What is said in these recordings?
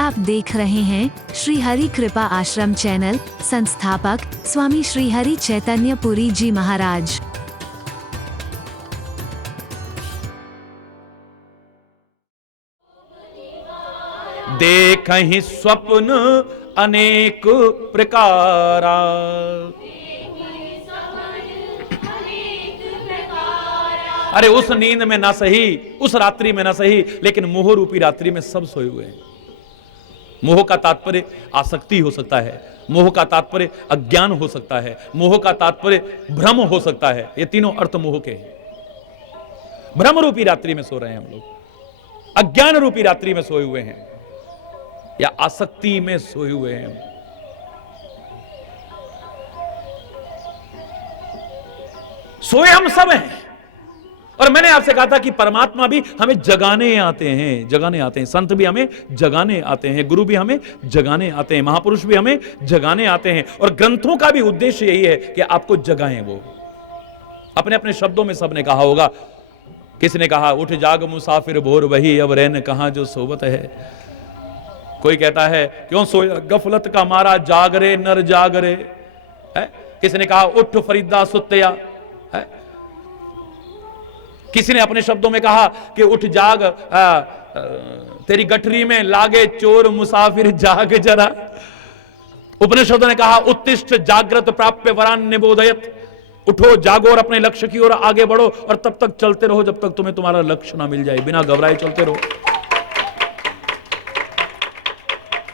आप देख रहे हैं श्री हरि कृपा आश्रम चैनल। संस्थापक स्वामी श्री हरि चैतन्य पुरी जी महाराज। देखहि स्वप्न अनेक प्रकारा, अरे उस नींद में ना सही, उस रात्रि में ना सही, लेकिन मोह रूपी रात्रि में सब सोए हुए हैं। मोह का तात्पर्य आसक्ति हो सकता है, मोह का तात्पर्य अज्ञान हो सकता है, मोह का तात्पर्य भ्रम हो सकता है। ये तीनों अर्थ मोह के हैं। भ्रम रूपी रात्रि में सो रहे हैं हम लोग, अज्ञान रूपी रात्रि में सोए हुए हैं, या आसक्ति में सोए हुए हैं। सोए हम सब हैं। और मैंने आपसे कहा था कि परमात्मा भी हमें जगाने आते हैं, जगाने आते हैं। संत भी हमें जगाने आते हैं, गुरु भी हमें जगाने आते हैं, महापुरुष भी हमें जगाने आते हैं। और ग्रंथों का भी उद्देश्य यही है कि आपको जगाएं। वो अपने अपने शब्दों में सबने कहा होगा। किसने कहा उठ जाग मुसाफिर भोर वही, अब रैन कहां जो सोवत है। कोई कहता है क्यों सोया गफलत का मारा, जाग रे नर जाग रे है। किसने कहा उठ फरीदा सुतया है। किसी ने अपने शब्दों में कहा कि उठ जाग तेरी गठरी में लागे चोर मुसाफिर जाग जरा। उपनिषदों ने कहा उत्तिष्ठ जागृत प्राप्य वरान निबोधयत। उठो जागो और अपने लक्ष्य की ओर आगे बढ़ो, और तब तक चलते रहो जब तक तुम्हें तुम्हारा लक्ष्य ना मिल जाए। बिना घबराए चलते रहो।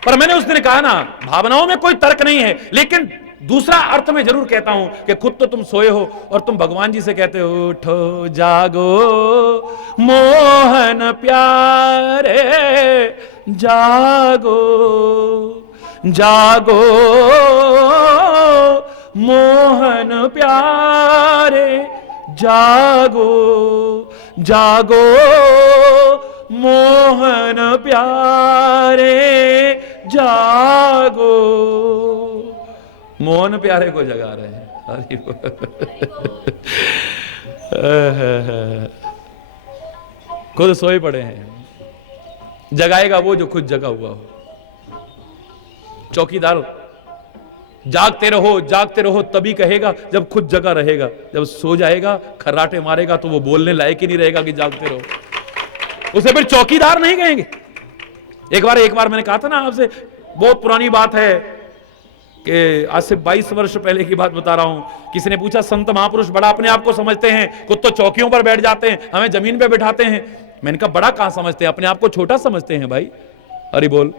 पर मैंने उस दिन कहा ना, भावनाओं में कोई तर्क नहीं है, लेकिन दूसरा अर्थ में जरूर कहता हूं कि खुद तो तुम सोए हो और तुम भगवान जी से कहते हो उठो जागो मोहन प्यारे, जागो जागो मोहन प्यारे, जागो जागो मोहन प्यारे, जागो। मोहन प्यारे को जगा रहे हैं। खुद सोए पड़े हैं। जगाएगा वो जो खुद जगा हुआ हो। चौकीदार जागते रहो तभी कहेगा जब खुद जगा रहेगा। जब सो जाएगा खर्राटे मारेगा तो वो बोलने लायक ही नहीं रहेगा कि जागते रहो। उसे फिर चौकीदार नहीं कहेंगे। एक बार मैंने कहा था ना आपसे, बहुत पुरानी बात है कि आज से 22 वर्ष पहले की बात बता रहा हूं। किसी ने पूछा संत महापुरुष बड़ा अपने आप को समझते हैं, खुद तो चौकियों पर बैठ जाते हैं, हमें जमीन पे बिठाते हैं। मैंने कहा बड़ा कहां समझते हैं, अपने आप को छोटा समझते हैं भाई। हरि बोल।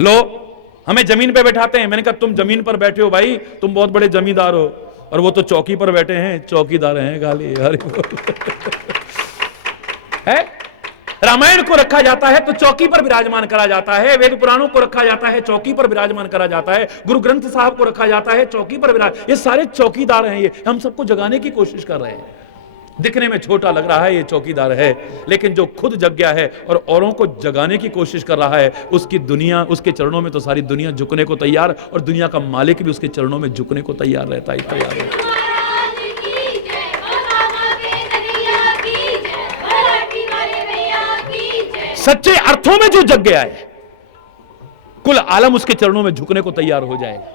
लो हमें जमीन पे बैठाते हैं। मैंने कहा तुम जमीन पर बैठे हो भाई, तुम बहुत बड़े जमींदार हो, और वो तो चौकी पर बैठे हैं, चौकीदार हैं खाली। हरि बोल। है रामायण को रखा जाता है तो चौकी पर विराजमान करा जाता है, वेद पुराणों को रखा जाता है चौकी पर विराजमान करा जाता है, गुरु ग्रंथ साहब को रखा जाता है चौकी पर विराज। ये सारे चौकीदार हैं। ये हम सबको जगाने की कोशिश कर रहे हैं। दिखने में छोटा लग रहा है ये चौकीदार है, लेकिन जो खुद जग गया है और औरों को जगाने की कोशिश कर रहा है, उसकी दुनिया, उसके चरणों में तो सारी दुनिया झुकने को तैयार, और दुनिया का मालिक भी उसके चरणों में झुकने को तैयार रहता है। तैयार है। सच्चे अर्थों में जो जग गया है, कुल आलम उसके चरणों में झुकने को तैयार हो जाएगा,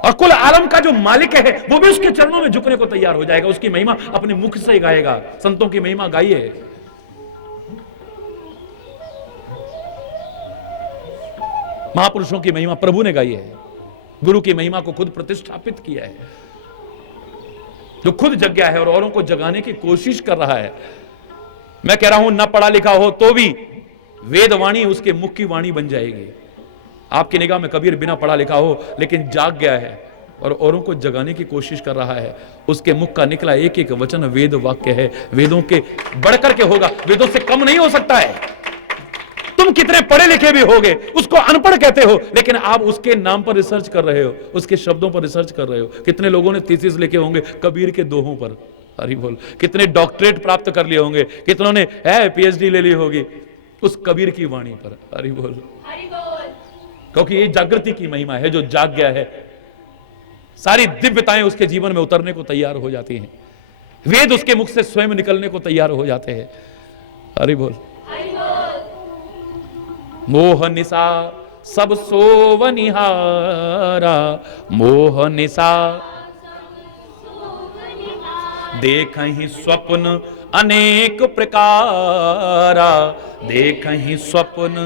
और कुल आलम का जो मालिक है वो भी उसके चरणों में झुकने को तैयार हो जाएगा। उसकी महिमा अपने मुख से गाएगा। संतों की महिमा गाइए। महापुरुषों की महिमा प्रभु ने गाई है। गुरु की महिमा को खुद प्रतिष्ठापित किया है। जो खुद जग गया है और औरों को जगाने की कोशिश कर रहा है। मैं कह रहा हूं न पढ़ा लिखा हो तो भी वेदवाणी उसके मुख की वाणी बन जाएगी। आपकी निगाह में कबीर बिना पढ़ा लिखा हो लेकिन जाग गया है और औरों को जगाने की कोशिश कर रहा है। उसके मुख का निकला एक एक वचन वेद वाक्य है। वेदों के बढ़कर के होगा, वेदों से कम नहीं हो सकता है। तुम कितने पढ़े लिखे भी होगे, उसको अनपढ़ कहते हो, लेकिन आप उसके नाम पर रिसर्च कर रहे हो, उसके शब्दों पर रिसर्च कर रहे हो। कितने लोगों ने थीसिस लिखे होंगे कबीर के दोहों पर। हरि बोल। कितने डॉक्टरेट प्राप्त कर लिए होंगे, कितनों ने पीएचडी ले ली होगी उस कबीर की वाणी पर। हरि बोल। क्योंकि ये जागृति की महिमा है। जो जाग गया है सारी दिव्यताएं उसके जीवन में उतरने को तैयार हो जाती हैं। वेद उसके मुख से स्वयं निकलने को तैयार हो जाते हैं। हरि बोल। मोह निशा सब सोवनिहारा, मोह निशा देखहि स्वप्न अनेक प्रकारा, देखहि स्वप्न।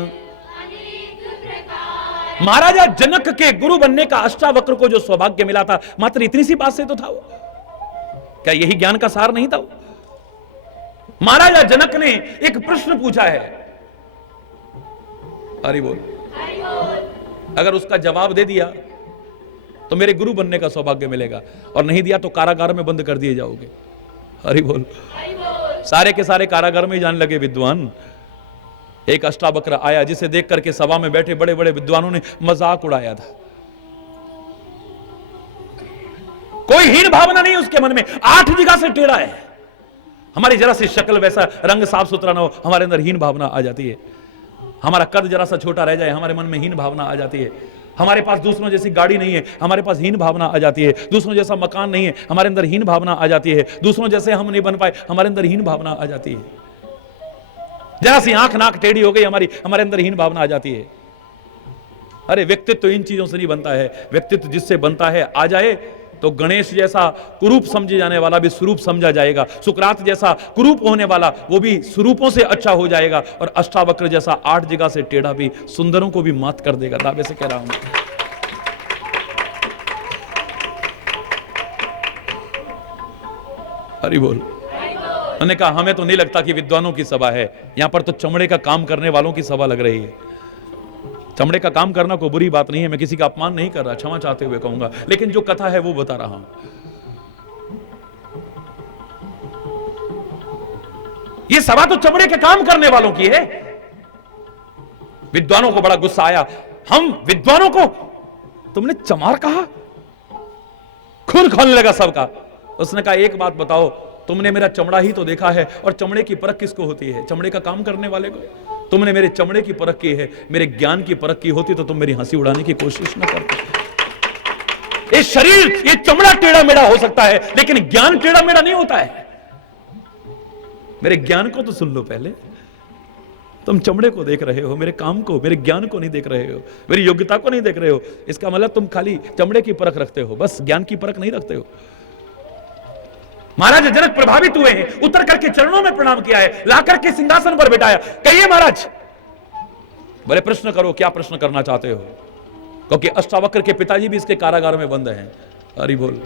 महाराजा जनक के गुरु बनने का अष्टावक्र को जो सौभाग्य मिला था, मात्र इतनी सी बात से तो था वो। क्या यही ज्ञान का सार नहीं था वो? महाराजा जनक ने एक प्रश्न पूछा है, हरि बोल, अगर उसका जवाब दे दिया तो मेरे गुरु बनने का सौभाग्य मिलेगा, और नहीं दिया तो कारागार में बंद कर दिए जाओगे। हरि बोल। सारे के सारे कारागार में ही जाने लगे विद्वान। एक अष्टावक्र आया जिसे देख करके सभा में बैठे बड़े बड़े विद्वानों ने मजाक उड़ाया था। कोई हीन भावना नहीं उसके मन में, 8 जगह से टेढ़ा है। हमारी जरा सी शक्ल, वैसा रंग साफ सुथरा ना हो, हमारे अंदर हीन भावना आ जाती है। हमारा कद जरा सा छोटा रह जाए, हमारे मन में हीन भावना आ जाती है। हमारे पास दूसरों जैसी गाड़ी नहीं है, हमारे पास हीन भावना आ जाती है। दूसरों जैसा मकान नहीं है, हमारे अंदर हीन भावना आ जाती है। दूसरों जैसे हम नहीं बन पाए, हमारे अंदर हीन भावना आ जाती है। जरा सी आंख नाक टेढ़ी हो गई हमारे अंदर हीन भावना आ जाती है। अरे व्यक्तित्व तो इन चीजों से नहीं बनता है, व्यक्तित्व जिससे बनता है आ जाए तो गणेश जैसा कुरूप समझे जाने वाला भी स्वरूप समझा जाएगा, सुकरात जैसा कुरूप होने वाला वो भी स्वरूपों से अच्छा हो जाएगा, और अष्टावक्र जैसा 8 जगह से टेढ़ा भी सुंदरों को भी मात कर देगा। दावे से कह रहा हूं। हरि बोल। मैंने कहा हमें तो नहीं लगता कि विद्वानों की सभा है, यहां पर तो चमड़े का काम करने वालों की सभा लग रही है। चमड़े का काम करना कोई बुरी बात नहीं है, मैं किसी का अपमान नहीं कर रहा, क्षमा चाहते हुए कहूंगा, लेकिन जो कथा है वो बता रहा हूं। ये सभा तो चमड़े के काम करने वालों की है। विद्वानों को बड़ा गुस्सा आया। हम विद्वानों को तुमने चमार कहा? खून खोलने लगा सबका। उसने कहा एक बात बताओ, तुमने मेरा चमड़ा ही तो देखा है, और चमड़े की परख किसको होती है? चमड़े का काम करने वाले को। तुमने मेरे चमड़े की परख की है, मेरे ज्ञान की परख की होती तो तुम मेरी हंसी उड़ाने की कोशिश न करते। ये शरीर, ये चमड़ा टेढ़ा मेढ़ा हो सकता है, लेकिन ज्ञान टेढ़ा मेढ़ा नहीं होता है। मेरे ज्ञान को तो सुन लो पहले। तुम चमड़े को देख रहे हो, मेरे काम को, मेरे ज्ञान को नहीं देख रहे हो, मेरी योग्यता को नहीं देख रहे हो। इसका मतलब तुम खाली चमड़े की परख रखते हो, बस ज्ञान की परख नहीं रखते हो। महाराज जनक प्रभावित हुए हैं, उतर करके चरणों में प्रणाम किया है, लाकर के सिंहासन पर बिठाया। कहिए महाराज, बड़े प्रश्न करो, क्या प्रश्न करना चाहते हो? क्योंकि अष्टावक्र के पिताजी भी इसके कारागार में बंद हैं। हरि बोल।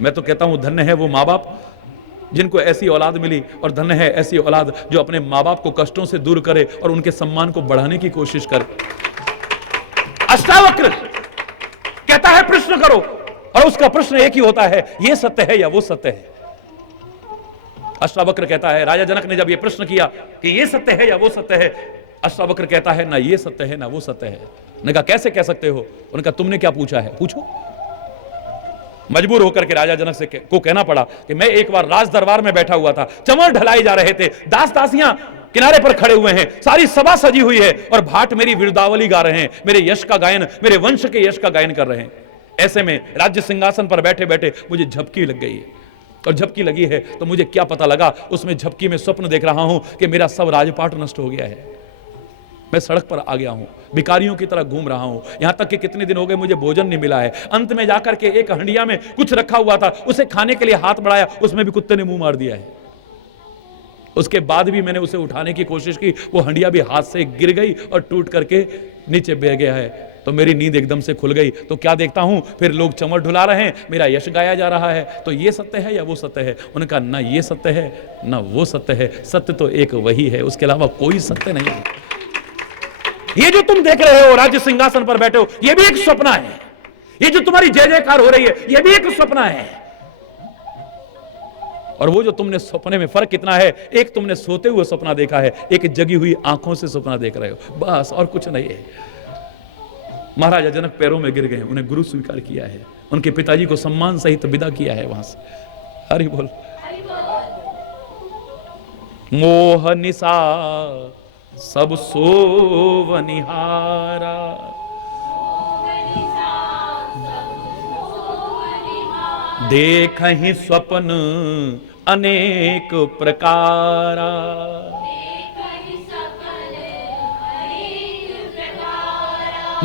मैं तो कहता हूं धन्य है वो माँ बाप जिनको ऐसी औलाद मिली, और धन्य है ऐसी औलाद जो अपने माँ बाप को कष्टों से दूर करे और उनके सम्मान को बढ़ाने की कोशिश करे। अष्टावक्र कहता है प्रश्न करो, और उसका प्रश्न एक ही होता है, ये सत्य है या वो सत्य है। अष्टावक्र कहता है, राजा जनक ने जब ये प्रश्न किया कि ये सत्य है या वो सत्य है, अष्टावक्र कहता है ना ये सत्य है ना वो सत्य है। उन्होंने कहा कैसे कह सकते हो? उन्होंने कहा तुमने क्या पूछा है, पूछो। मजबूर होकर के राजा जनक से को कहना पड़ा कि मैं एक बार राज दरबार में बैठा हुआ था, चमर ढलाई जा रहे थे, दास दासियां किनारे पर खड़े हुए हैं, सारी सभा सजी हुई है, और भाट मेरी विरुदावली गा रहे हैं, मेरे यश का गायन, मेरे वंश के यश का गायन कर रहे हैं। ऐसे में राज्य सिंहासन पर बैठे बैठे मुझे झपकी लग गई है, और झपकी लगी है तो मुझे क्या पता लगा, उसमें झपकी में स्वप्न देख रहा हूं कि मेरा सब राजपाट नष्ट हो गया है। मैं सड़क पर आ गया हूं, भिखारियों की तरह घूम रहा हूं, यहां तक कि कितने दिन हो गए मुझे भोजन नहीं मिला है। अंत में जाकर के एक हंडिया में कुछ रखा हुआ था, उसे खाने के लिए हाथ बढ़ाया, उसमें भी कुत्ते ने मुंह मार दिया है। उसके बाद भी मैंने उसे उठाने की कोशिश की, वो हंडिया भी हाथ से गिर गई और टूट करके नीचे बह गया है। तो मेरी नींद एकदम से खुल गई। तो क्या देखता हूं, फिर लोग चमर ढुला रहे हैं, मेरा यश गाया जा रहा है। तो ये सत्य है या वो सत्य है? उन्होंने कहा ना ये सत्य है ना वो सत्य है, सत्य तो एक वही है, उसके अलावा कोई सत्य नहीं है। ये जो तुम देख रहे हो राज्य सिंहासन पर बैठे हो, ये भी एक सपना है। ये जो तुम्हारी जय जयकार हो रही है, ये भी एक सपना है। और वो जो तुमने सपने में फर्क कितना है, एक तुमने सोते हुए सपना देखा है, एक जगी हुई आंखों से सपना देख रहे हो, बस और कुछ नहीं है। महाराजा जनक पैरों में गिर गए, उन्हें गुरु स्वीकार किया है, उनके पिताजी को सम्मान सहित विदा किया है वहां से। हरि बोल। मोह निशा सब सोवनिहारा, देखहि स्वप्न अनेक प्रकारा,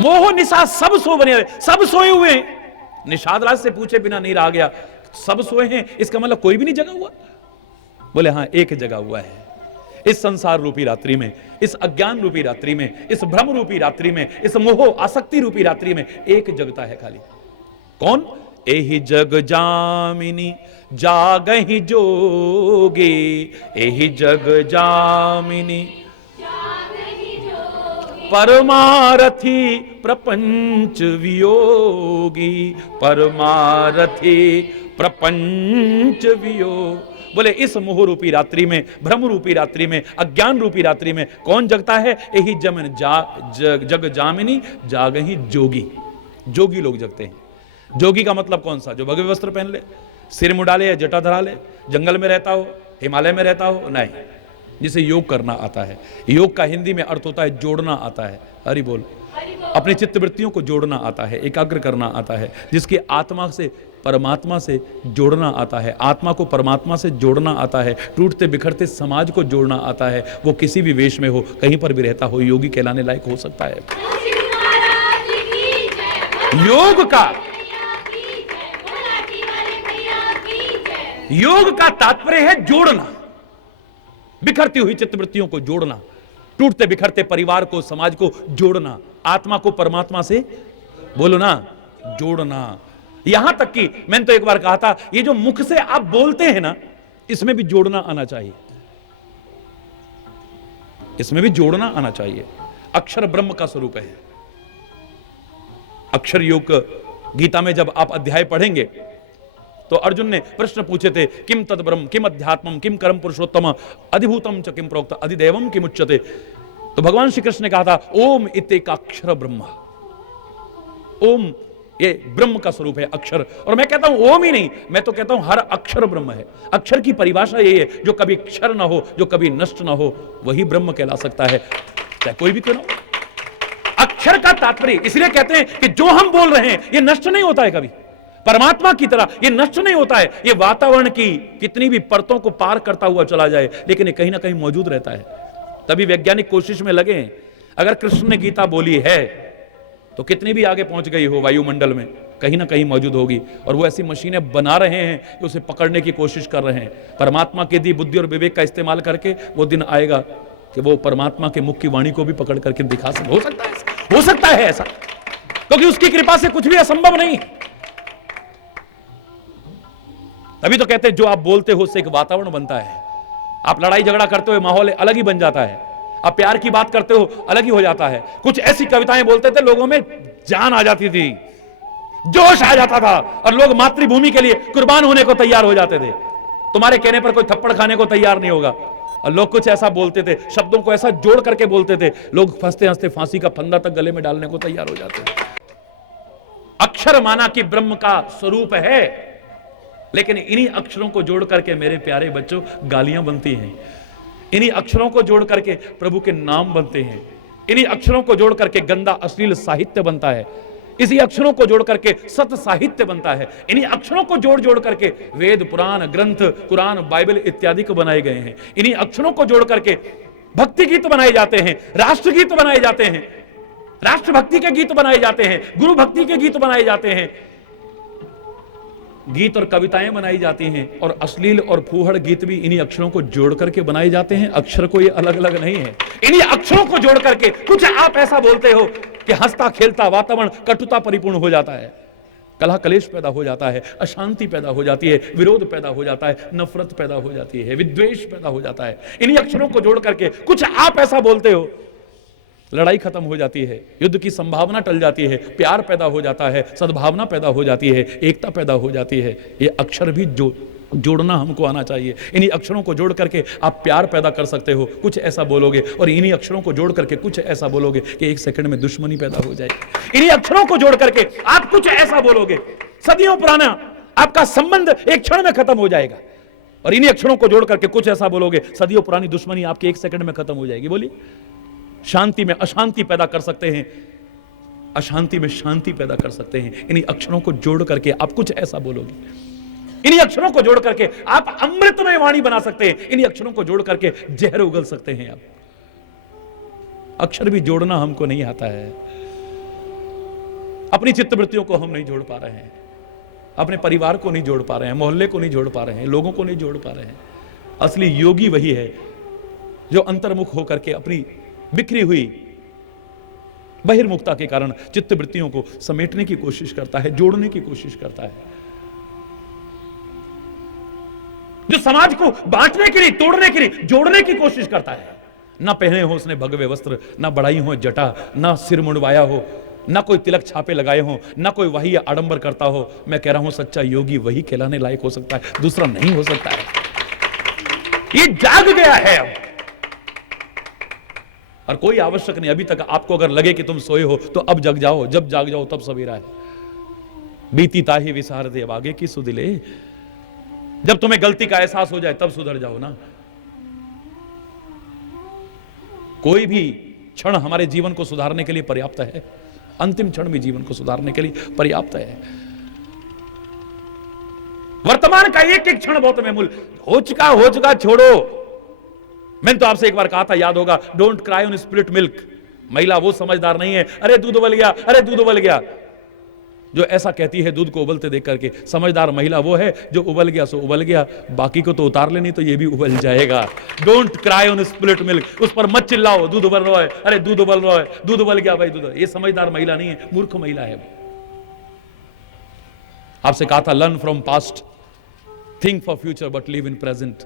मोह निशा सब सो बने हुए, सब सोए हुए हैं। निषाद राज से पूछे बिना नहीं रहा गया, सब सोए हैं इसका मतलब कोई भी नहीं जगा हुआ? बोले हाँ, एक जगा हुआ है। इस संसार रूपी रात्रि में, इस अज्ञान रूपी रात्रि में, इस भ्रम रूपी रात्रि में, इस मोह आसक्ति रूपी रात्रि में एक जगता है खाली। कौन? एहि जग जामिनी जागहि जोगी, एहि जग जामिनी परमारथी प्रपंच वियोगी, परमारथी प्रपंच वियोग। बोले इस मोह रूपी रात्रि में, भ्रम रूपी रात्रि में, अज्ञान रूपी रात्रि में कौन जगता है? यही जमन जग जामिनी जागहि जोगी। जोगी लोग जगते हैं। जोगी का मतलब कौन सा? जो भगवे वस्त्र पहन ले, सिर मुंडा ले या जटा धरा ले, जंगल में रहता हो, हिमालय में रहता हो? नहीं, जिसे योग करना आता है। योग का हिंदी में अर्थ होता है जोड़ना आता है। हरि बोल। अपनी चित्तवृत्तियों को जोड़ना आता है, एकाग्र करना आता है। जिसकी आत्मा से परमात्मा से जोड़ना आता है, आत्मा को परमात्मा से जोड़ना आता है, टूटते बिखरते समाज को जोड़ना आता है, वो किसी भी वेश में हो, कहीं पर भी रहता हो, योगी कहलाने लायक हो सकता है। योग का तात्पर्य है जोड़ना, बिखरती हुई चित्तवृत्तियों को जोड़ना, टूटते बिखरते परिवार को, समाज को जोड़ना, आत्मा को परमात्मा से, बोलो ना, जोड़ना। यहां तक कि मैंने तो एक बार कहा था, ये जो मुख से आप बोलते हैं ना, इसमें भी जोड़ना आना चाहिए, इसमें भी जोड़ना आना चाहिए। अक्षर ब्रह्म का स्वरूप है। अक्षर योग गीता में जब आप अध्याय पढ़ेंगे तो अर्जुन ने प्रश्न पूछे थे, किम तद ब्रह्म, किम अध्यात्मम, किम कर्म पुरुषोत्तम, अधिभूतम च किम प्रोक्त, अधिदैवम किम उच्यते। तो भगवान श्री कृष्ण ने कहा था, ओम इत्येकाक्षर ब्रह्म। ओम ये ब्रह्म का स्वरूप है, अक्षर। और मैं कहता हूं ओम ही नहीं, मैं तो कहता हूं हर अक्षर ब्रह्म है। अक्षर की परिभाषा यही है, जो कभी क्षर ना हो, जो कभी नष्ट ना हो, वही ब्रह्म कहला सकता है, चाहे कोई भी क्यों ना हो। अक्षर का तात्पर्य इसलिए कहते हैं कि जो हम बोल रहे हैं ये नष्ट नहीं होता है कभी, परमात्मा की तरह ये नष्ट नहीं होता है। ये वातावरण की कितनी भी परतों को पार करता हुआ चला जाए, लेकिन ये कहीं ना कहीं मौजूद रहता है। तभी वैज्ञानिक कोशिश में लगे हैं। अगर कृष्ण ने गीता बोली है तो कितनी भी आगे पहुंच गई हो वायुमंडल में, कहीं ना कहीं मौजूद होगी। और वो ऐसी मशीनें बना रहे हैं कि उसे पकड़ने की कोशिश कर रहे हैं। परमात्मा की दी बुद्धि और विवेक का इस्तेमाल करके वो दिन आएगा कि वो परमात्मा के मुख की वाणी को भी पकड़ करके दिखा सके। हो सकता है ऐसा, क्योंकि उसकी कृपा से कुछ भी असंभव नहीं। तभी तो कहते हैं जो आप बोलते हो उससे एक वातावरण बनता है। आप लड़ाई झगड़ा करते हो, माहौल अलग ही बन जाता है। आप प्यार की बात करते हो, अलग ही हो जाता है। कुछ ऐसी कविताएं बोलते थे, लोगों में जान आ जाती थी, जोश आ जाता था, और लोग मातृभूमि के लिए कुर्बान होने को तैयार हो जाते थे। तुम्हारे कहने पर कोई थप्पड़ खाने को तैयार नहीं होगा। और लोग कुछ ऐसा बोलते थे, शब्दों को ऐसा जोड़ करके बोलते थे, लोग हंसते हंसते फांसी का फंदा तक गले में डालने को तैयार हो जाते थे। अक्षर माना कि ब्रह्म का स्वरूप है, लेकिन इन्हीं अक्षरों को जोड़ करके मेरे प्यारे बच्चों गालियां बनती हैं। इन्हीं अक्षरों को जोड़ करके प्रभु के नाम बनते हैं। इन्हीं अक्षरों को जोड़ करके गंदा अश्लील साहित्य बनता है। इसी अक्षरों को जोड़ करके सत साहित्य बनता है। इन्हीं अक्षरों को जोड़ जोड़ करके वेद, पुराण, ग्रंथ, कुरान, बाइबल इत्यादि को बनाए गए हैं। इन्हीं अक्षरों को जोड़ करके भक्ति गीत बनाए जाते हैं, राष्ट्र गीत बनाए जाते हैं, राष्ट्रभक्ति के गीत बनाए जाते हैं, गुरु भक्ति के गीत बनाए जाते हैं, गीत और कविताएं बनाई जाती हैं। और अश्लील और फूहड़ गीत भी इन्हीं अक्षरों को जोड़ करके बनाए जाते हैं। अक्षर को ये अलग अलग नहीं है। इन्हीं अक्षरों को जोड़ करके कुछ आप ऐसा बोलते हो कि हंसता खेलता वातावरण कटुता परिपूर्ण हो जाता है, कलह कलेश पैदा हो जाता है, अशांति पैदा हो जाती है, विरोध पैदा हो जाता है, नफरत पैदा हो जाती है, विद्वेष पैदा हो जाता है। इन्हीं अक्षरों को जोड़ करके कुछ आप ऐसा बोलते हो, लड़ाई खत्म हो जाती है, युद्ध की संभावना टल जाती है, प्यार पैदा हो जाता है, सद्भावना पैदा हो जाती है, एकता पैदा हो जाती है। ये अक्षर भी जोड़ना हमको आना चाहिए। इन्हीं अक्षरों को जोड़ करके आप प्यार पैदा कर सकते हो, कुछ ऐसा बोलोगे, और इन्हीं अक्षरों को जोड़ करके कुछ ऐसा बोलोगे कि एक सेकंड में दुश्मनी पैदा हो जाएगी। इन्हीं अक्षरों को जोड़ करके आप कुछ ऐसा बोलोगे, सदियों पुराना आपका संबंध एक क्षण में खत्म हो जाएगा। और इन्हीं अक्षरों को जोड़ करके कुछ ऐसा बोलोगे, सदियों पुरानी दुश्मनी आपकी एक सेकंड में खत्म हो जाएगी। बोलिए, शांति में अशांति पैदा कर सकते हैं, अशांति में शांति पैदा कर सकते हैं। इन्हीं अक्षरों को जोड़ करके आप कुछ ऐसा बोलोगे, इन्हीं अक्षरों को जोड़ करके आप अमृतमय वाणी बना सकते हैं, इन्हीं अक्षरों को जोड़ करके जहर उगल सकते हैं आप। अक्षर भी जोड़ना हमको नहीं आता है। अपनी चित्तवृत्तियों को हम नहीं जोड़ पा रहे हैं, अपने परिवार को नहीं जोड़ पा रहे हैं, मोहल्ले को नहीं जोड़ पा रहे हैं, लोगों को नहीं जोड़ पा रहे हैं। असली योगी वही है जो अंतर्मुख होकर के अपनी बिखरी हुई बहिर्मुखता के कारण चित्तवृत्तियों को समेटने की कोशिश करता है, जोड़ने की कोशिश करता है, जो समाज को बांटने के लिए, तोड़ने के लिए, जोड़ने की कोशिश करता है। ना पहने हो उसने भगवे वस्त्र, ना बढ़ाई हो जटा, ना सिर मुंडवाया हो, ना कोई तिलक छापे लगाए हो, ना कोई वही आडंबर करता हो। मैं कह रहा हूं सच्चा योगी वही कहलाने लायक हो सकता है, दूसरा नहीं हो सकता है। ये जाग गया है अब, और कोई आवश्यक नहीं। अभी तक आपको अगर लगे कि तुम सोए हो तो अब जग जाओ, जब जाग जाओ तब सवेरा है। बीती ताही विसार दे, अब आगे की सुधिले। जब तुम्हें गलती का एहसास हो जाए तब सुधर जाओ ना। कोई भी क्षण हमारे जीवन को सुधारने के लिए पर्याप्त है, अंतिम क्षण भी जीवन को सुधारने के लिए पर्याप्त है। वर्तमान का एक एक क्षण बहुत महमूल्य। हो चुका छोड़ो। मैंने तो आपसे एक बार कहा था, याद होगा, don't cry on split milk. महिला वो समझदार नहीं है, अरे दूध उबल गया, अरे दूध उबल गया, जो ऐसा कहती है दूध को उबलते देख करके। समझदार महिला वो है जो उबल गया सो उबल गया, बाकी को तो उतार ले, नहीं तो ये भी उबल जाएगा। Don't cry on split milk. उस पर मत चिल्लाओ, दूध उबल रहा है, अरे दूध उबल रहा है, दूध उबल गया भाई दूध। ये समझदार महिला नहीं है, मूर्ख महिला है। आपसे कहा था, learn from past, think for future but live in present.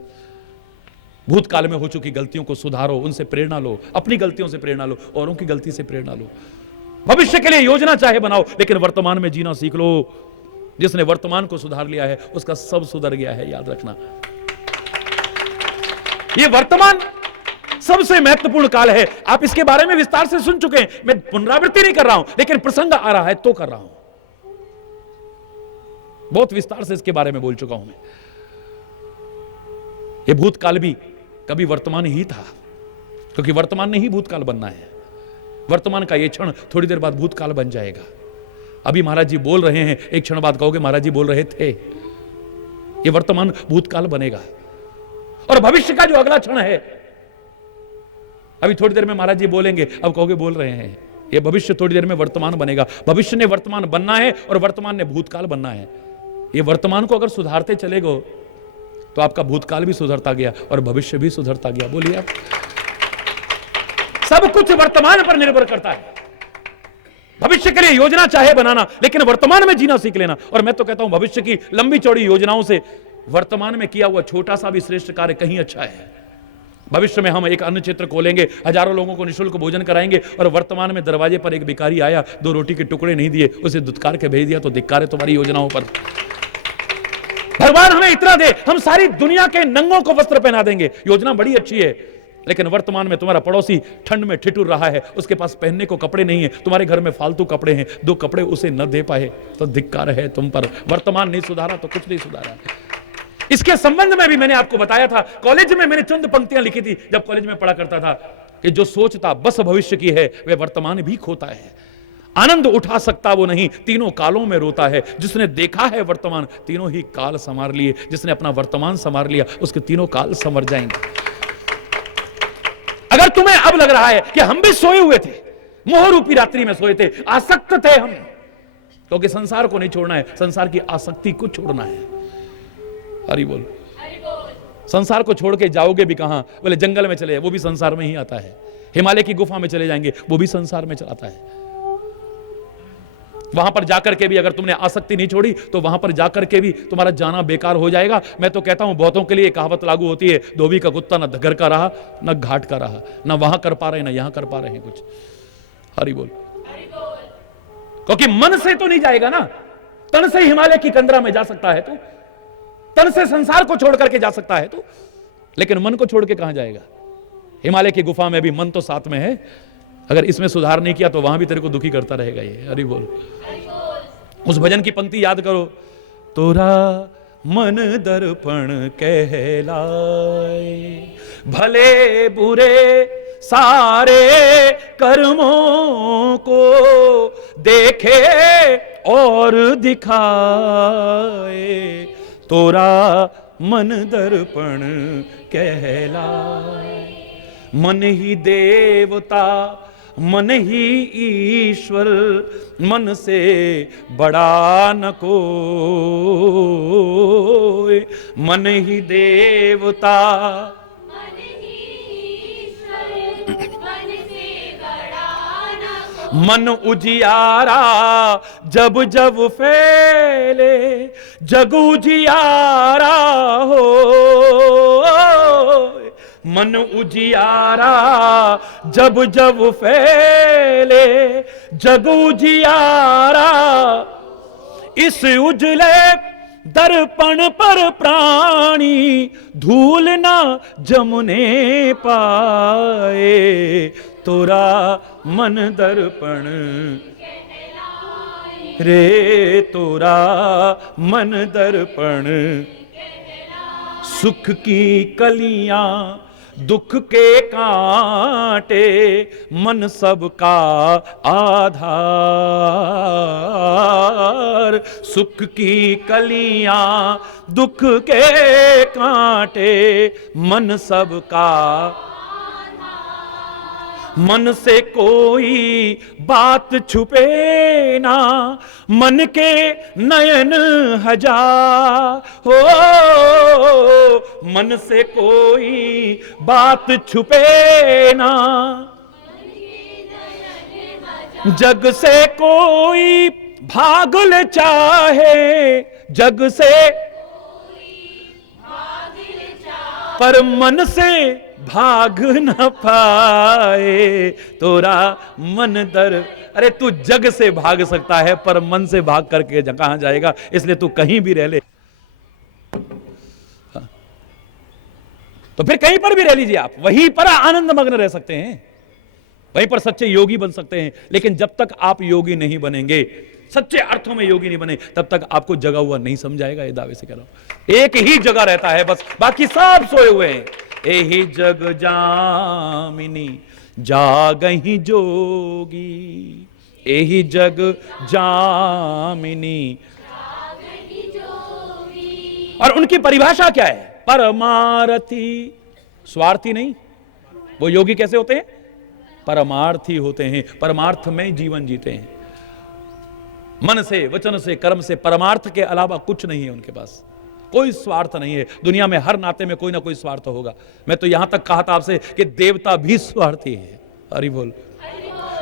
भूतकाल में हो चुकी गलतियों को सुधारो, उनसे प्रेरणा लो, अपनी गलतियों से प्रेरणा लो, औरों की गलती से प्रेरणा लो। भविष्य के लिए योजना चाहे बनाओ, लेकिन वर्तमान में जीना सीख लो। जिसने वर्तमान को सुधार लिया है उसका सब सुधर गया है, याद रखना। ये वर्तमान सबसे महत्वपूर्ण काल है। आप इसके बारे में विस्तार से सुन चुके हैं, मैं पुनरावृत्ति नहीं कर रहा हूं, लेकिन प्रसंग आ रहा है तो कर रहा हूं। बहुत विस्तार से इसके बारे में बोल चुका हूं मैं। ये भूतकाल भी कभी वर्तमान ही था, क्योंकि वर्तमान ने ही भूतकाल बनना है। वर्तमान का ये क्षण थोड़ी देर बाद भूतकाल बन जाएगा। अभी महाराज जी बोल रहे हैं, एक क्षण बाद कहोगे महाराज जी बोल रहे थे। ये वर्तमान भूतकाल बनेगा, और भविष्य का जो अगला क्षण है, अभी थोड़ी देर में महाराज जी बोलेंगे, अब कहोगे बोल रहे हैं। ये भविष्य थोड़ी देर में वर्तमान बनेगा। भविष्य ने वर्तमान बनना है और वर्तमान ने भूतकाल बनना है। ये वर्तमान को अगर सुधारते चले गो तो आपका भूतकाल भी सुधरता गया और भविष्य भी सुधरता गया। बोलिए आप। सब कुछ वर्तमान पर निर्भर करता है। भविष्य के लिए योजना चाहे बनाना, लेकिन वर्तमान में जीना सीख लेना। और मैं तो कहता हूं, भविष्य की लंबी चौड़ी योजनाओं से वर्तमान में किया हुआ छोटा सा भी श्रेष्ठ कार्य कहीं अच्छा है। भविष्य में हम एक अन्न क्षेत्र खोलेंगे, हजारों लोगों को निःशुल्क भोजन कराएंगे, और वर्तमान में दरवाजे पर एक भिखारी आया, 2 रोटी के टुकड़े नहीं दिए, उसे दुत्कार के भेज दिया, तो धिक्कार है तुम्हारी योजनाओं पर। भगवान हमें इतना दे, हम सारी दुनिया के नंगों को वस्त्र पहना देंगे। योजना बड़ी अच्छी है, लेकिन वर्तमान में तुम्हारा पड़ोसी ठंड में ठिठुर रहा है, उसके पास पहनने को कपड़े नहीं है, तुम्हारे घर में फालतू कपड़े हैं, 2 कपड़े उसे न दे पाए, तो धिक्कार है तुम पर। वर्तमान नहीं सुधारा तो कुछ नहीं सुधारा। इसके संबंध में भी मैंने आपको बताया था, कॉलेज में मैंने चंद पंक्तियां लिखी थी जब कॉलेज में पढ़ा करता था, कि जो सोचता बस भविष्य की है वह वर्तमान भी खोता है। आनंद उठा सकता वो नहीं, तीनों कालों में रोता है। जिसने देखा है वर्तमान, तीनों ही काल संवार लिए। जिसने अपना वर्तमान संवार लिया, उसके तीनों काल संवर जाएंगे। अगर तुम्हें अब लग रहा है कि हम भी सोए हुए थे, मोह रूपी रात्रि में सोए थे, आसक्त थे हम, क्योंकि संसार को नहीं छोड़ना है, संसार की आसक्ति को छोड़ना है। हरि बोल। संसार को छोड़ के जाओगे भी कहां? बोले जंगल में चले, वो भी संसार में ही आता है। हिमालय की गुफा में चले जाएंगे, वो भी संसार में चलाता है। वहां पर जाकर के भी अगर तुमने आसक्ति नहीं छोड़ी, तो वहां पर जाकर के भी तुम्हारा जाना बेकार हो जाएगा। मैं तो कहता हूं, बहुतों के लिए कहावत लागू होती है, धोबी का कुत्ता न घर का रहा न घाट का रहा, न वहां कर पा रहे न यहां कर पा रहे हैं कुछ। हरि बोल। क्योंकि मन से तो नहीं जाएगा ना, तन से हिमालय की कंदरा में जा सकता है तू, तन से संसार को छोड़ करके जा सकता है तू, लेकिन मन को छोड़ के कहां जाएगा? हिमालय की गुफा में भी मन तो साथ में है, अगर इसमें सुधार नहीं किया तो वहां भी तेरे को दुखी करता रहेगा ये। हरि बोल। उस भजन की पंक्ति याद करो, तोरा मन दर्पण कहलाए, भले बुरे सारे कर्मों को देखे और दिखाए, तोरा मन दर्पण कहलाए। मन ही देवता मन ही ईश्वर, मन से बड़ा न कोई, मन ही देवता, मन उजियारा जब जब फैले, जग उजियारा हो, मन उजियारा जब जब फैले, जग उजियारा, इस उजले दर्पण पर प्राणी धूल ना जमने पाए, तोरा मन दर्पण रे, तोरा मन दर्पण, सुख की कलियां दुख के कांटे, मन सबका आधार, सुख की कलियां दुख के कांटे, मन सबका, मन से कोई बात छुपे ना, मन के नयन हजार हो, मन से कोई बात छुपे ना, जग से कोई भाग ले चाहे, जग से पर मन से भाग न पाए, तोरा मन दर, अरे तू जग से भाग सकता है पर मन से भाग करके कहां जाएगा, इसलिए तू कहीं भी रह ले। तो फिर कहीं पर भी रह लीजिए आप, वहीं पर आनंद मग्न रह सकते हैं, वहीं पर सच्चे योगी बन सकते हैं। लेकिन जब तक आप योगी नहीं बनेंगे, सच्चे अर्थों में योगी नहीं बने, तब तक आपको जगा हुआ नहीं समझाएगा, ये दावे से कह रहा हूं। एक ही जगह रहता है बस, बाकी सब सोए हुए हैं। एहि जग जामिनी जागहि जोगी, एहि जग जामिनी, और उनकी परिभाषा क्या है? परमार्थी, स्वार्थी नहीं। वो योगी कैसे होते हैं? परमार्थी होते हैं, परमार्थ में जीवन जीते हैं, मन से, वचन से, कर्म से, परमार्थ के अलावा कुछ नहीं है उनके पास, कोई स्वार्थ नहीं है। दुनिया में हर नाते में कोई ना कोई स्वार्थ होगा। मैं तो यहां तक कहा था आपसे कि देवता भी स्वार्थी है, हरि बोल।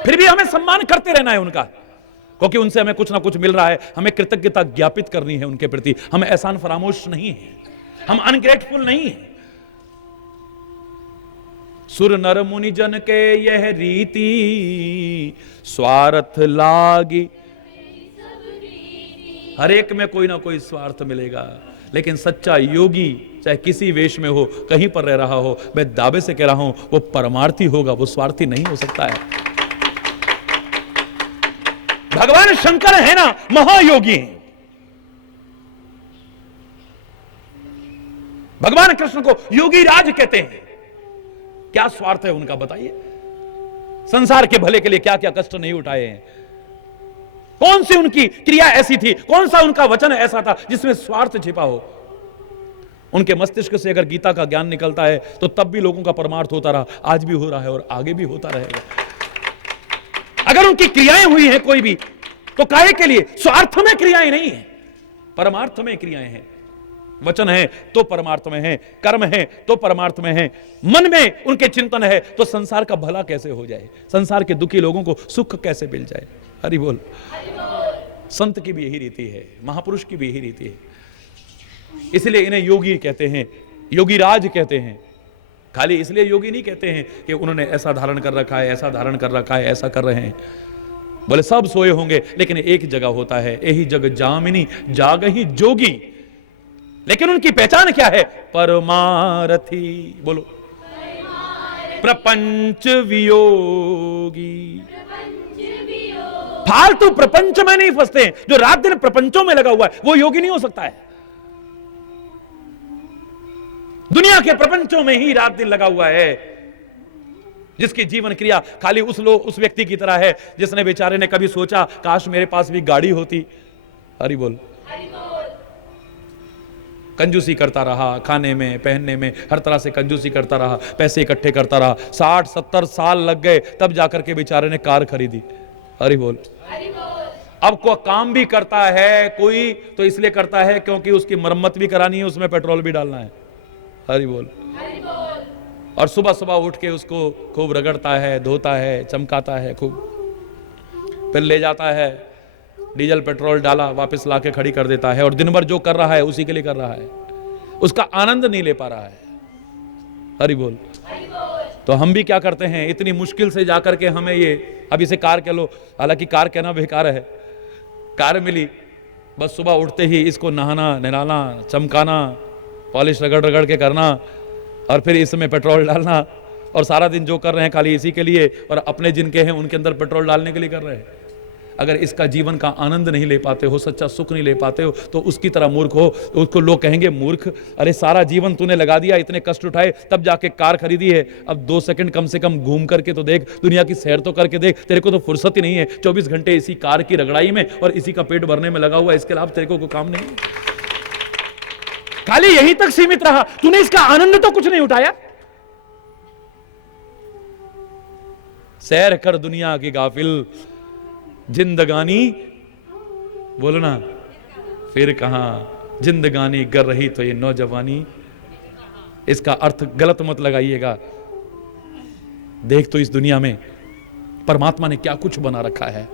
फिर भी हमें सम्मान करते रहना है उनका, क्योंकि उनसे हमें कुछ ना कुछ मिल रहा है, हमें कृतज्ञता ज्ञापित करनी है उनके प्रति। हम एहसान फरामोश नहीं है, हम अनग्रेटफुल नहीं है। सुर नर मुनि जन के यह रीति, स्वार्थ लागी, हर एक में कोई ना कोई स्वार्थ मिलेगा। लेकिन सच्चा योगी चाहे किसी वेश में हो, कहीं पर रह रहा हो, मैं दावे से कह रहा हूं वो परमार्थी होगा, वो स्वार्थी नहीं हो सकता है। भगवान शंकर है ना, महायोगी हैं। भगवान कृष्ण को योगी राज कहते हैं। क्या स्वार्थ है उनका बताइए? संसार के भले के लिए क्या क्या कष्ट नहीं उठाए हैं। कौन सी उनकी क्रिया ऐसी थी, कौन सा उनका वचन ऐसा था जिसमें स्वार्थ छिपा हो? उनके मस्तिष्क से अगर गीता का ज्ञान निकलता है तो तब भी लोगों का परमार्थ होता रहा, आज भी हो रहा है और आगे भी होता रहेगा। अगर उनकी क्रियाएं हुई हैं कोई भी, तो काहे के लिए? स्वार्थ में क्रियाएं नहीं है, परमार्थ में क्रियाएं हैं। वचन है तो परमार्थ में है, कर्म है तो परमार्थ में है, मन में उनके चिंतन है तो संसार का भला कैसे हो जाए, संसार के दुखी लोगों को सुख कैसे मिल जाए। हरि बोल। संत की भी यही रीति है, महापुरुष की भी यही रीति है। इसलिए इन्हें योगी कहते हैं, योगी राज कहते हैं। खाली इसलिए योगी नहीं कहते हैं कि उन्होंने ऐसा धारण कर रखा है, ऐसा धारण कर रखा है, ऐसा कर रहे हैं। बोले सब सोए होंगे, लेकिन एक जगह होता है, यही जग जामिनी जागहि जोगी। लेकिन उनकी पहचान क्या है? परमारथी। बोलो, प्रपंच वियोगी। फालतू प्रपंच में नहीं फंसते, जो रात दिन प्रपंचों में लगा हुआ है वो योगी नहीं हो सकता है। दुनिया के प्रपंचों में ही रात दिन लगा हुआ है, जिसकी जीवन क्रिया खाली उस व्यक्ति की तरह है जिसने बेचारे ने कभी सोचा काश मेरे पास भी गाड़ी होती। हरि बोल। कंजूसी करता रहा, खाने में पहनने में हर तरह से कंजूसी करता रहा, पैसे इकट्ठे करता रहा, 60-70 साल लग गए, तब जाकर के बेचारे ने कार खरीदी। हरि बोल। अब को काम भी करता है कोई तो इसलिए करता है क्योंकि उसकी मरम्मत भी करानी है, उसमें पेट्रोल भी डालना है। हरि बोल। और सुबह सुबह उठ के उसको खूब रगड़ता है, धोता है, चमकाता है खूब, फिर ले जाता है, डीजल पेट्रोल डाला, वापस लाके खड़ी कर देता है, और दिन भर जो कर रहा है उसी के लिए कर रहा है, उसका आनंद नहीं ले पा रहा है। हरि बोल। तो हम भी क्या करते हैं, इतनी मुश्किल से जाकर के हमें ये, अब इसे कार कह लो, हालांकि कार कहना बेकार है, कार मिली, बस सुबह उठते ही इसको नहाना, नहलाना, चमकाना, पॉलिश रगड़ रगड़ के करना, और फिर इसमें पेट्रोल डालना, और सारा दिन जो कर रहे हैं खाली इसी के लिए, और अपने जिनके हैं उनके अंदर पेट्रोल डालने के लिए कर रहे हैं। अगर इसका जीवन का आनंद नहीं ले पाते हो, सच्चा सुख नहीं ले पाते हो, तो उसकी तरह मूर्ख हो। उसको लोग कहेंगे मूर्ख, अरे सारा जीवन तूने लगा दिया, इतने कष्ट उठाए, तब जाके कार खरीदी है, अब 2 सेकंड कम से कम घूम करके तो देख, दुनिया की सैर तो करके देख, तेरे को तो फुर्सत ही नहीं है, 24 घंटे इसी कार की रगड़ाई में और इसी का पेट भरने में लगा हुआ, इसके अलावा तेरे को कोई काम नहीं, खाली यहीं तक सीमित रहा, तूने इसका आनंद तो कुछ नहीं उठाया। सैर कर दुनिया की गाफिल, जिंदगानी बोलो ना फिर कहां, जिंदगानी कर रही तो ये नौजवानी। इसका अर्थ गलत मत लगाइएगा। देख तो इस दुनिया में परमात्मा ने क्या कुछ बना रखा है,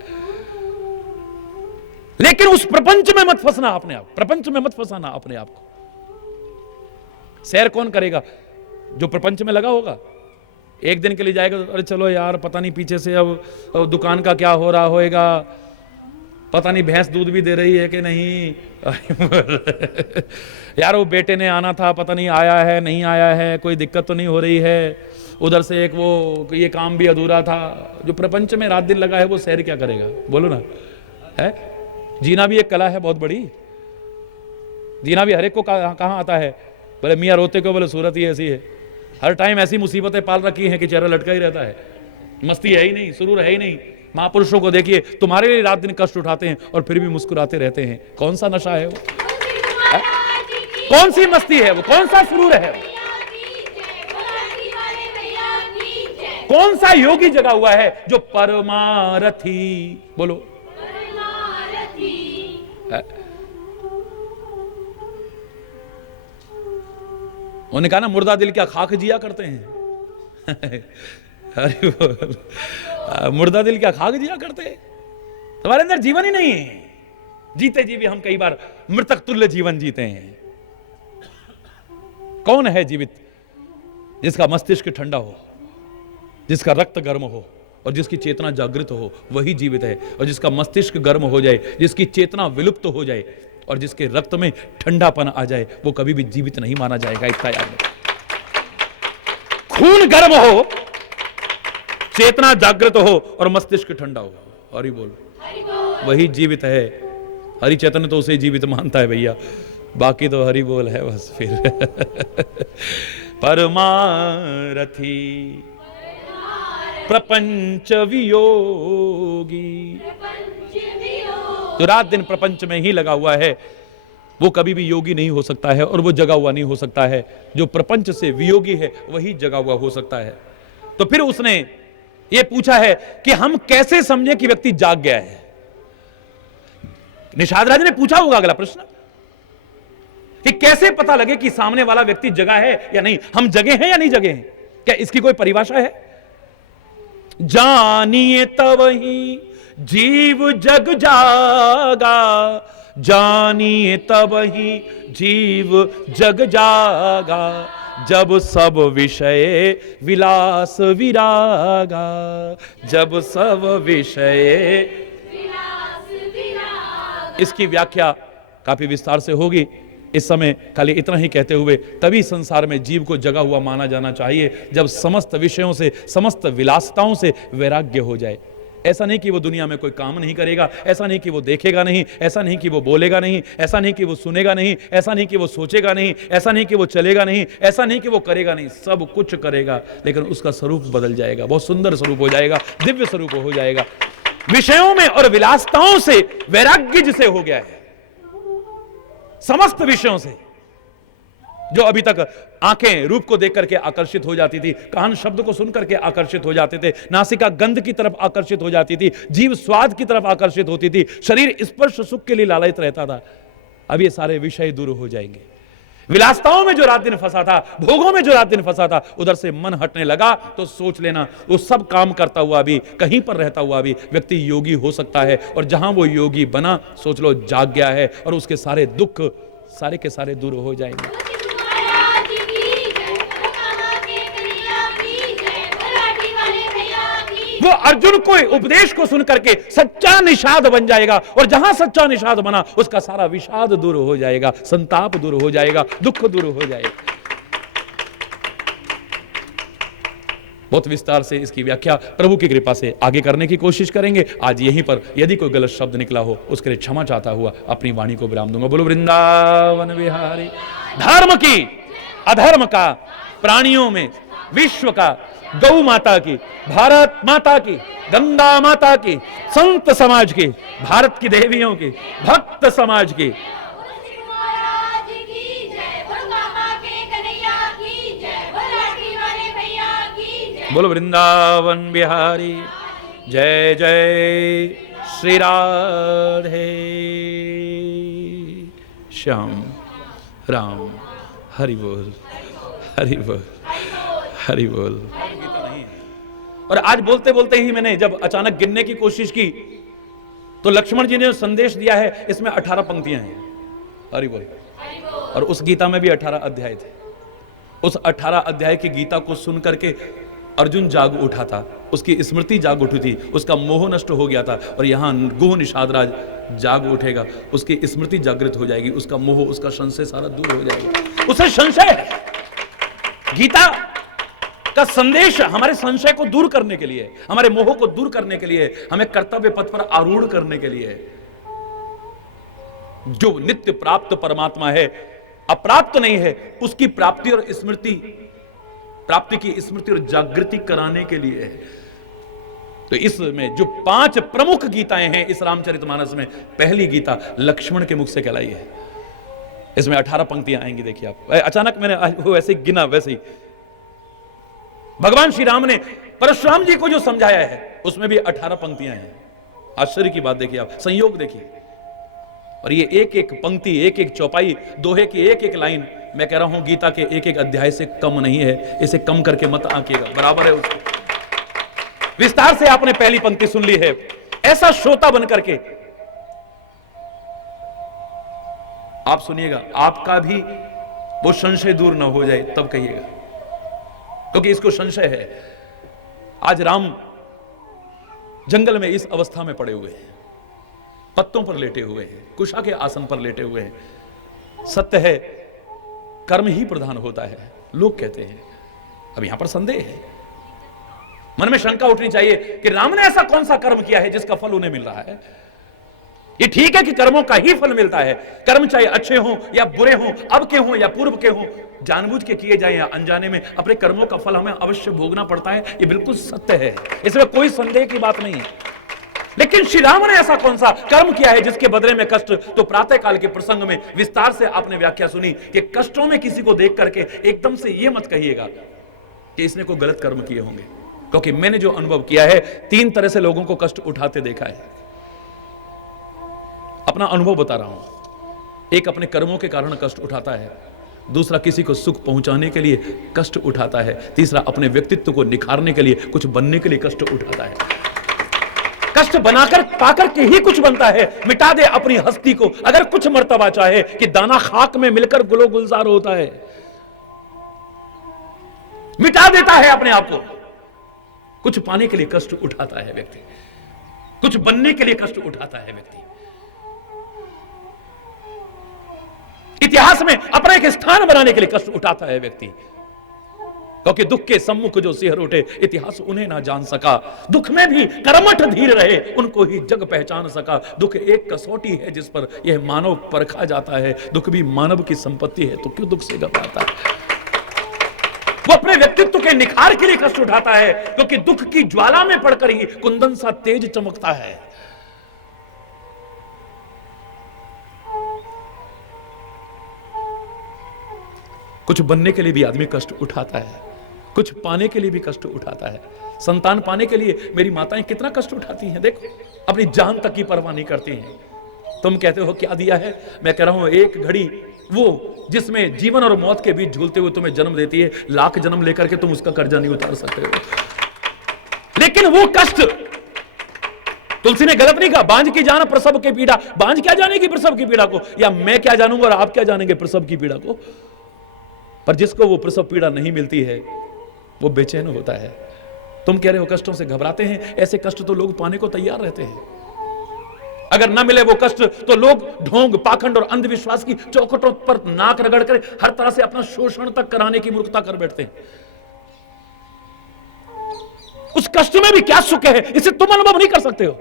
लेकिन उस प्रपंच में मत फंसना अपने आप, प्रपंच में मत फंसाना अपने आप को। सैर कौन करेगा? जो प्रपंच में लगा होगा। एक दिन के लिए जाएगा तो अरे चलो यार, पता नहीं पीछे से अब दुकान का क्या हो रहा होएगा, पता नहीं भैंस दूध भी दे रही है कि नहीं यार वो बेटे ने आना था, पता नहीं आया है नहीं आया है, कोई दिक्कत तो नहीं हो रही है, उधर से एक वो ये काम भी अधूरा था। जो प्रपंच में रात दिन लगा है वो सैर क्या करेगा? बोलो ना। है जीना भी एक कला है बहुत बड़ी, जीना भी हर एक को कहाँ आता है। बोले मियाँ रोते को, बोले सूरत ही ऐसी है, हर टाइम ऐसी मुसीबतें पाल रखी हैं कि चेहरा लटका ही रहता है, मस्ती है ही नहीं, सुरूर है ही नहीं। महापुरुषों को देखिए, तुम्हारे लिए रात दिन कष्ट उठाते हैं और फिर भी मुस्कुराते रहते हैं। कौन सा नशा है वो? कौन सी मस्ती है वो? कौन सा सुरूर है वो? कौन सा योगी जगा हुआ है जो परमारथी, बोलो उन्होंने कहा ना, मुर्दा दिल क्या खाक जिया करते हैं अरे मुर्दा दिल क्या खाक जिया करते हैं? तुम्हारे अंदर जीवन ही नहीं है। जीते जी भी हम कई बार मृतक तुल्य जीवन जीते हैं। कौन है जीवित? जिसका मस्तिष्क ठंडा हो, जिसका रक्त गर्म हो और जिसकी चेतना जागृत हो, वही जीवित है। और जिसका मस्तिष्क गर्म हो जाए, जिसकी चेतना विलुप्त हो जाए और जिसके रक्त में ठंडापन आ जाए, वो कभी भी जीवित नहीं माना जाएगा। इतना याद रखो। खून गर्म हो, चेतना जागृत हो और मस्तिष्क ठंडा हो, हरि बोल, वही जीवित है। हरि चैतन्य तो उसे जीवित मानता है भैया, बाकी तो हरि बोल है बस। फिर परमारथी प्रपंच वियोगी, जो रात दिन प्रपंच में ही लगा हुआ है वो कभी भी योगी नहीं हो सकता है और वो जगा हुआ नहीं हो सकता है। जो प्रपंच से वियोगी है वही जगा हुआ हो सकता है। तो फिर उसने ये पूछा है कि हम कैसे समझे कि व्यक्ति जाग गया है। निषाद राज ने पूछा होगा अगला प्रश्न कि कैसे पता लगे कि सामने वाला व्यक्ति जगा है या नहीं, हम जगे हैं या नहीं जगे हैं, क्या इसकी कोई परिभाषा है? जानिए तब ही जीव जग जागा, जानिए तब ही जीव जग जागा, जब सब विषय विलास विरागा, जब सब विषय। इसकी व्याख्या काफी विस्तार से होगी, इस समय खाली इतना ही कहते हुए, तभी संसार में जीव को जगा हुआ माना जाना चाहिए जब समस्त विषयों से, समस्त विलासिताओं से वैराग्य हो जाए। ऐसा नहीं कि वो दुनिया में कोई काम नहीं करेगा, ऐसा नहीं कि वो देखेगा नहीं, ऐसा नहीं कि वो बोलेगा नहीं, ऐसा नहीं कि वो सुनेगा नहीं, ऐसा नहीं कि वो सोचेगा नहीं, ऐसा नहीं कि वो चलेगा नहीं, ऐसा नहीं कि वो करेगा नहीं, सब कुछ करेगा, लेकिन उसका स्वरूप बदल जाएगा, बहुत सुंदर स्वरूप हो जाएगा, दिव्य स्वरूप हो जाएगा। विषयों में और विलासिताओं से वैराग्य जिसे हो गया है, समस्त विषयों से, जो अभी तक आंखें रूप को देख करके आकर्षित हो जाती थी, कान शब्द को सुन करके आकर्षित हो जाते थे, नासिका गंध की तरफ आकर्षित हो जाती थी, जीभ स्वाद की तरफ आकर्षित होती थी, शरीर स्पर्श सुख के लिए लालयित रहता था, अब ये सारे विषय दूर हो जाएंगे। विलासताओं में जो रात दिन फंसा था, भोगों में जो रात दिन फंसा था, उधर से मन हटने लगा तो सोच लेना वो सब काम करता हुआ भी, कहीं पर रहता हुआ भी व्यक्ति योगी हो सकता है। और जहां वो योगी बना, सोच लो जाग गया है और उसके सारे दुख सारे के सारे दूर हो जाएंगे। वो अर्जुन को उपदेश को सुन करके सच्चा निषाद बन जाएगा, और जहां सच्चा निषाद बना उसका सारा विषाद दूर हो जाएगा, संताप दूर हो जाएगा, दुख दूर हो जाएगा। बहुत विस्तार से इसकी व्याख्या प्रभु की कृपा से आगे करने की कोशिश करेंगे। आज यहीं पर यदि कोई गलत शब्द निकला हो उसके लिए क्षमा चाहता हुआ अपनी वाणी को विराम दूंगा। बोलो वृंदावन बिहारी। धर्म की, अधर्म का, प्राणियों में, विश्व का, गौ माता की, भारत माता की, गंगा माता की, संत समाज की, भारत की देवियों की, भक्त समाज की, बोलो वृंदावन बिहारी। जय जय श्री राधे श्याम राम। हरि बोल, हरि बोल, हरि बोल। और आज बोलते बोलते ही मैंने जब अचानक गिनने की कोशिश की तो लक्ष्मण जी ने जो संदेश दिया है इसमें 18 पंक्तियां हैं। हरि बोल। और उस गीता में भी 18 अध्याय थे। उस 18 अध्याय की गीता को सुन करके अर्जुन जाग उठा था, उसकी स्मृति जाग उठी थी, उसका मोह नष्ट हो गया था। और यहां गुह निषादराज जाग उठेगा, उसकी स्मृति जागृत हो जाएगी, उसका मोह, उसका संशय सारा दूर हो जाएगा। उसे संशय है। गीता का संदेश हमारे संशय को दूर करने के लिए, हमारे मोह को दूर करने के लिए, हमें कर्तव्य पथ पर आरूढ़ करने के लिए। जो नित्य प्राप्त परमात्मा है, अप्राप्त नहीं है, उसकी प्राप्ति और स्मृति, प्राप्ति की स्मृति और जागृति कराने के लिए है। तो इसमें जो 5 प्रमुख गीताएं हैं इस रामचरितमानस में, पहली गीता लक्ष्मण के मुख से कहलाई है। इसमें 18 पंक्तियां आएंगी। देखिए आप, अचानक मैंने वैसे गिना, वैसे ही भगवान श्री राम ने परशुराम जी को जो समझाया है उसमें भी 18 पंक्तियां हैं। आश्चर्य की बात देखिए आप, संयोग देखिए। और ये एक एक पंक्ति, एक एक चौपाई, दोहे की एक एक लाइन, मैं कह रहा हूं गीता के एक एक अध्याय से कम नहीं है। इसे कम करके मत आंकिएगा, बराबर है उसके। विस्तार से आपने पहली पंक्ति सुन ली है। ऐसा श्रोता बन करके आप सुनिएगा, आपका भी वो संशय दूर ना हो जाए तब कहिएगा, क्योंकि इसको संशय है। आज राम जंगल में इस अवस्था में पड़े हुए हैं, पत्तों पर लेटे हुए हैं, कुशा के आसन पर लेटे हुए हैं। सत्य है, कर्म ही प्रधान होता है, लोग कहते हैं। अब यहां पर संदेह है, मन में शंका उठनी चाहिए कि राम ने ऐसा कौन सा कर्म किया है जिसका फल उन्हें मिल रहा है। ये ठीक है कि कर्मों का ही फल मिलता है, कर्म चाहे अच्छे हों या बुरे हों, अब के हों या पूर्व के हों, जानबूझ के किए जाए या अनजाने में, अपने कर्मों का फल हमें अवश्य भोगना पड़ता है। ये बिल्कुल सत्य है, इसमें कोई संदेह की बात नहीं है। लेकिन श्री राम ने ऐसा कौन सा कर्म किया है जिसके बदले में कष्ट? तो प्रातः काल के प्रसंग में विस्तार से आपने व्याख्या सुनी कि कष्टों में किसी को देख करके एकदम से यह मत कहिएगा कि इसने कोई गलत कर्म किए होंगे, क्योंकि मैंने जो अनुभव किया है 3 तरह से लोगों को कष्ट उठाते देखा है। अपना अनुभव बता रहा हूं। एक अपने कर्मों के कारण कष्ट उठाता है, दूसरा किसी को सुख पहुंचाने के लिए कष्ट उठाता है, तीसरा अपने व्यक्तित्व को निखारने के लिए, कुछ बनने के लिए कष्ट उठाता है। कष्ट बनाकर पाकर के ही कुछ बनता है। मिटा दे अपनी हस्ती को अगर कुछ मर्तबा चाहे कि दाना खाक में मिलकर गुलो गुलजार होता है। मिटा देता है अपने आप को। कुछ पाने के लिए कष्ट उठाता है व्यक्ति, कुछ बनने के लिए कष्ट उठाता है व्यक्ति। इतिहास में अपना एक स्थान बनाने के लिए कष्ट उठाता है व्यक्ति, क्योंकि दुख के सम्मुख जो सिहर उठे, इतिहास उन्हें ना जान सका। दुख में भी कर्मठ धीर रहे, उनको ही जग पहचान सका। दुख एक कसौटी है जिस पर यह मानव परखा जाता है। दुख भी मानव की संपत्ति है, तो क्यों दुख से घबराता है? वो अपने व्यक्तित्व के निखार के लिए कष्ट उठाता है, क्योंकि दुख की ज्वाला में पड़कर ही कुंदन सा तेज चमकता है। कुछ बनने के लिए भी आदमी कष्ट उठाता है, कुछ पाने के लिए भी कष्ट उठाता है। संतान पाने के लिए मेरी माताएं कितना कष्ट उठाती हैं, देखो अपनी जान तक की परवाह नहीं करती हैं। तुम कहते हो क्या दिया है, मैं कह रहा हूं एक घड़ी वो जिसमें जीवन और मौत के बीच झूलते हुए तुम्हें जन्म देती है, लाख जन्म लेकर के तुम उसका कर्जा नहीं उतार सकते हो। लेकिन वो कष्ट, तुलसी ने गलत नहीं कहा, बांझ की जान प्रसव की पीड़ा। बांझ क्या जानेगी प्रसव की पीड़ा को, या मैं क्या जानूंगा और आप क्या जानेंगे प्रसव की पीड़ा को। पर जिसको वो प्रसव पीड़ा नहीं मिलती है वो बेचैन होता है। तुम कह रहे हो कष्टों से घबराते हैं, ऐसे कष्ट तो लोग पाने को तैयार रहते हैं। अगर न मिले वो कष्ट तो लोग ढोंग, पाखंड और अंधविश्वास की चौखटों पर नाक रगड़ कर हर तरह से अपना शोषण तक कराने की मूर्खता कर बैठते हैं। उस कष्ट में भी क्या सुख है, इसे तुम अनुभव नहीं कर सकते हो।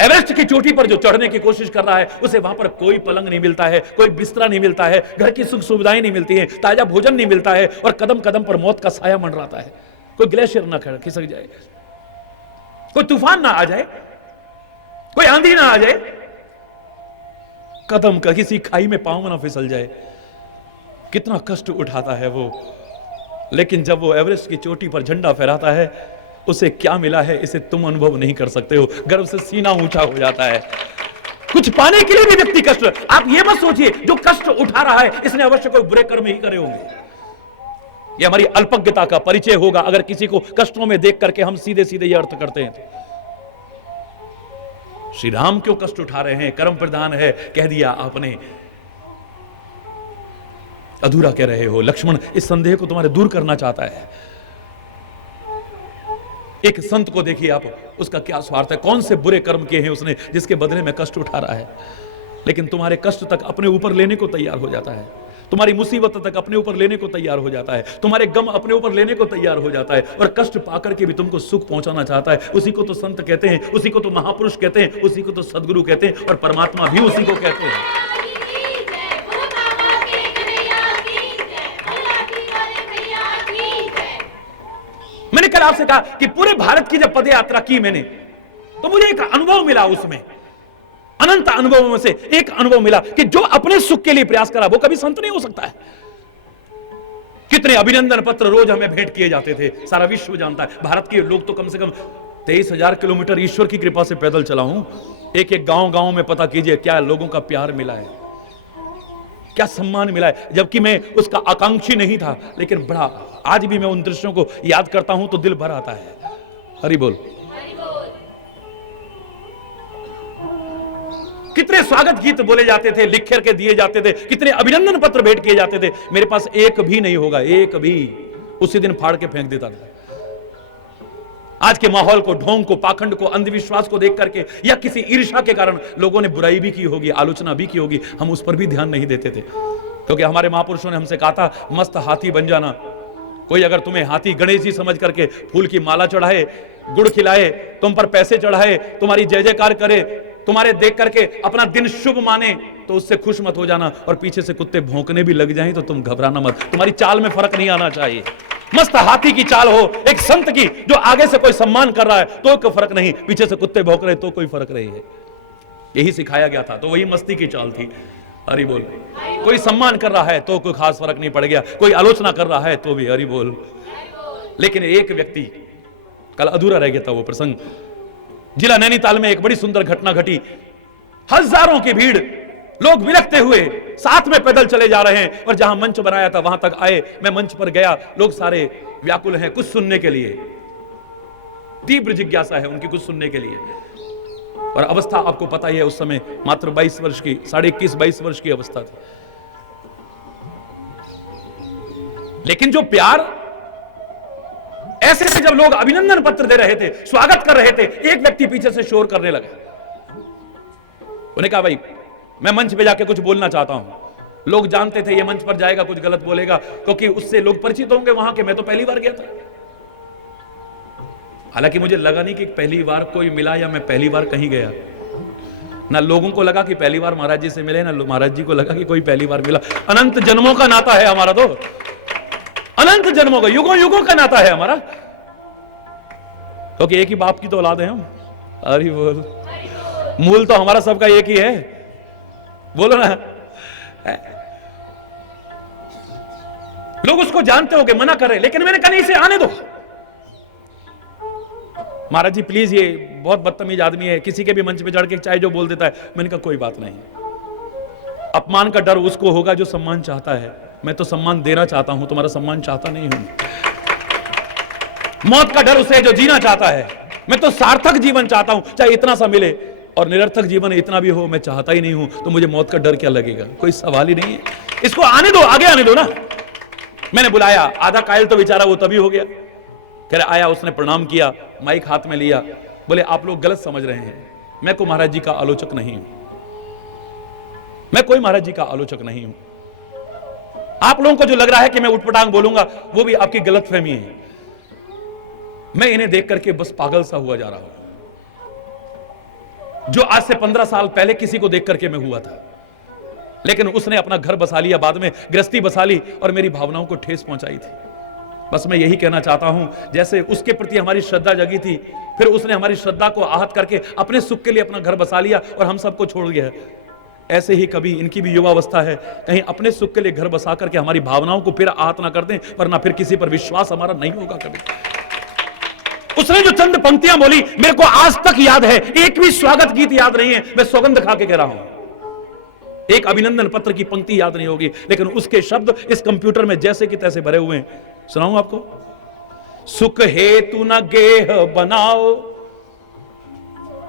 एवरेस्ट की चोटी पर जो चढ़ने की कोशिश कर रहा है उसे वहां पर कोई पलंग नहीं मिलता है, कोई बिस्तरा नहीं मिलता है, घर की सुख सुविधाएं नहीं मिलती हैं, ताजा भोजन नहीं मिलता है और कदम कदम पर मौत का साया मंडराता है। कोई ग्लेशियर ना खिसक जाए, कोई तूफान ना आ जाए, कोई आंधी ना आ जाए, कदम का किसी खाई में पांव ना फिसल जाए। कितना कष्ट उठाता है वो। लेकिन जब वो एवरेस्ट की चोटी पर झंडा फहराता है उसे क्या मिला है इसे तुम अनुभव नहीं कर सकते हो। गर्व से सीना ऊंचा हो जाता है। कुछ पाने के लिए भी व्यक्ति कष्ट, आप ये मत सोचिए जो कष्ट उठा रहा है इसने अवश्य कोई बुरे कर्म ही करे होंगे। ये हमारी अल्पज्ञता का परिचय होगा अगर किसी को कष्टों में देख करके हम सीधे सीधे ये अर्थ करते हैं। श्री राम क्यों कष्ट उठा रहे हैं, कर्म प्रधान है कह दिया आपने, अधूरा कह रहे हो। लक्ष्मण इस संदेह को तुम्हारे दूर करना चाहता है। एक संत को देखिए आप, उसका क्या स्वार्थ है, कौन से बुरे कर्म किए हैं उसने जिसके बदले में कष्ट उठा रहा है। लेकिन तुम्हारे कष्ट तक अपने ऊपर लेने को तैयार हो जाता है, तुम्हारी मुसीबत तक अपने ऊपर लेने को तैयार हो जाता है, तुम्हारे गम अपने ऊपर लेने को तैयार हो जाता है और कष्ट पाकर के भी तुमको सुख पहुंचाना चाहता है। उसी को तो संत कहते हैं, उसी को तो महापुरुष कहते हैं, उसी को तो सदगुरु कहते हैं और परमात्मा भी उसी को कहते हैं। मैंने कल आपसे कहा कि पूरे भारत की जब पद यात्रा की मैंने तो मुझे एक अनुभव मिला, उसमें अनंत अनुभवों में से एक अनुभव मिला कि जो अपने सुख के लिए प्रयास करा वो कभी संत नहीं हो सकता है। कितने अभिनंदन पत्र रोज हमें भेंट किए जाते थे, सारा विश्व जानता है। भारत के लोग तो कम से कम 23,000 किलोमीटर ईश्वर की कृपा से पैदल चला हूं। एक एक गांव गांव में पता कीजिए क्या लोगों का प्यार मिला है, क्या सम्मान मिला है, जबकि मैं उसका आकांक्षी नहीं था। लेकिन बड़ा आज भी मैं उन दृश्यों को याद करता हूं तो दिल भर आता है। हरि बोल। कितने स्वागत गीत बोले जाते थे, लिख करके दिए जाते थे, कितने अभिनंदन पत्र भेंट किए जाते थे। मेरे पास एक भी नहीं होगा, एक भी, उसी दिन फाड़ के फेंक देता था। आज के माहौल को, ढोंग को, पाखंड को, अंधविश्वास को देख करके या किसी ईर्ष्या के कारण लोगों ने बुराई भी की होगी, आलोचना भी की होगी, हम उस पर भी ध्यान नहीं देते थे। क्योंकि हमारे महापुरुषों ने हमसे कहा था मस्त हाथी बन जाना। कोई अगर तुम्हें हाथी गणेश जी समझ करके फूल की माला चढ़ाए, गुड़ खिलाए, तुम पर पैसे चढ़ाए, तुम्हारी जय जयकार करे, तुम्हारे देख करके अपना दिन शुभ माने, तो उससे खुश मत हो जाना। और पीछे से कुत्ते भौंकने भी लग जाएं तो तुम घबराना मत, तुम्हारी चाल में फर्क नहीं आना चाहिए। मस्त हाथी की चाल हो एक संत की, जो आगे से कोई सम्मान कर रहा है तो कोई फर्क नहीं, पीछे से कुत्ते भौंक रहे तो कोई फर्क नहीं है। यही सिखाया गया था, तो वही मस्ती की चाल थी। हरि बोल। कोई सम्मान कर रहा है तो कोई खास फर्क नहीं पड़ गया, कोई आलोचना कर रहा है तो भी हरि बोल। लेकिन एक व्यक्ति, कल अधूरा रह गया था वो प्रसंग। जिला नैनीताल में एक बड़ी सुंदर घटना घटी। हजारों की भीड़, लोग विलखते हुए साथ में पैदल चले जा रहे हैं और जहां मंच बनाया था वहां तक आए। मैं मंच पर गया, लोग सारे व्याकुल हैं कुछ सुनने के लिए, तीव्र जिज्ञासा है उनकी कुछ सुनने के लिए। और अवस्था आपको पता ही है, उस समय मात्र 22 वर्ष की, 21-22 वर्ष की अवस्था थी। लेकिन जो प्यार, ऐसे से जब लोग अभिनंदन पत्र दे रहे थे, स्वागत कर रहे थे, एक व्यक्ति पीछे से शोर करने लगा। उन्होंने कहा भाई मैं मंच पे जाके कुछ बोलना चाहता हूं। लोग जानते थे ये मंच पर जाएगा कुछ गलत बोलेगा, क्योंकि उससे लोग परिचित होंगे वहां के। मैं तो पहली बार गया था, हालांकि मुझे लगा नहीं कि पहली बार कोई मिला या मैं पहली बार कहीं गया। ना लोगों को लगा कि पहली बार महाराज जी से मिले, ना महाराज जी को लगा कि कोई पहली बार मिला। अनंत जन्मों का नाता है हमारा, तो अनंत जन्मों का, युगों युगों का नाता है हमारा, क्योंकि एक ही बाप की तो औलाद है हम। अरे बोल, मूल तो हमारा सबका एक ही है, बोलो ना। लोग उसको जानते होंगे, मना कर रहे, लेकिन मैंने कहा नहीं, इसे आने दो। महाराज जी प्लीज, ये बहुत बदतमीज आदमी है, किसी के भी मंच पे चढ़ के चाहे जो बोल देता है। मैंने कहा कोई बात नहीं, अपमान का डर उसको होगा जो सम्मान चाहता है। मैं तो सम्मान देना चाहता हूं, तुम्हारा सम्मान चाहता नहीं हूं। मौत का डर उसे है जो जीना चाहता है। मैं तो सार्थक जीवन चाहता हूं, चाहे इतना सा मिले, और निरर्थक जीवन इतना भी हो मैं चाहता ही नहीं हूं, तो मुझे मौत का डर क्या लगेगा? कोई सवाल ही नहीं है। इसको आने दो, आगे आने दो ना। मैंने बुलाया, आधा कायल तो बेचारा वो तभी हो गया। कह रहा आया, उसने प्रणाम किया, माइक हाथ में लिया, बोले आप लोग गलत समझ रहे हैं, मैं कोई महाराज जी का आलोचक नहीं हूं, मैं कोई महाराज जी का आलोचक नहीं हूं। आप लोगों को जो लग रहा है कि मैं उठपटांग बोलूंगा, वो भी आपकी गलतफहमी है। मैं इन्हें देख करके बस पागल सा हुआ जा रहा हूं, जो आज से 15 साल पहले किसी को देख करके मैं हुआ था। लेकिन उसने अपना घर बसा लिया, बाद में गृहस्थी बसा ली और मेरी भावनाओं को ठेस पहुंचाई थी। बस मैं यही कहना चाहता हूं, जैसे उसके प्रति हमारी श्रद्धा जगी थी, फिर उसने हमारी श्रद्धा को आहत करके अपने सुख के लिए अपना घर बसा लिया और हम सबको छोड़ गया। ऐसे ही कभी इनकी भी युवावस्था है, कहीं अपने सुख के लिए घर बसा करके हमारी भावनाओं को फिर आहत ना कर दें, वरना फिर किसी पर विश्वास हमारा नहीं होगा कभी। उसने जो चंद पंक्तियां बोली मेरे को आज तक याद है, एक भी स्वागत गीत याद नहीं है, मैं सौगंध खा के कह रहा हूं। एक अभिनंदन पत्र की पंक्ति याद नहीं होगी, लेकिन उसके शब्द इस कंप्यूटर में जैसे कि तैसे भरे हुए हैं। सुनाऊं आपको? सुख हेतु न गेह बनाओ,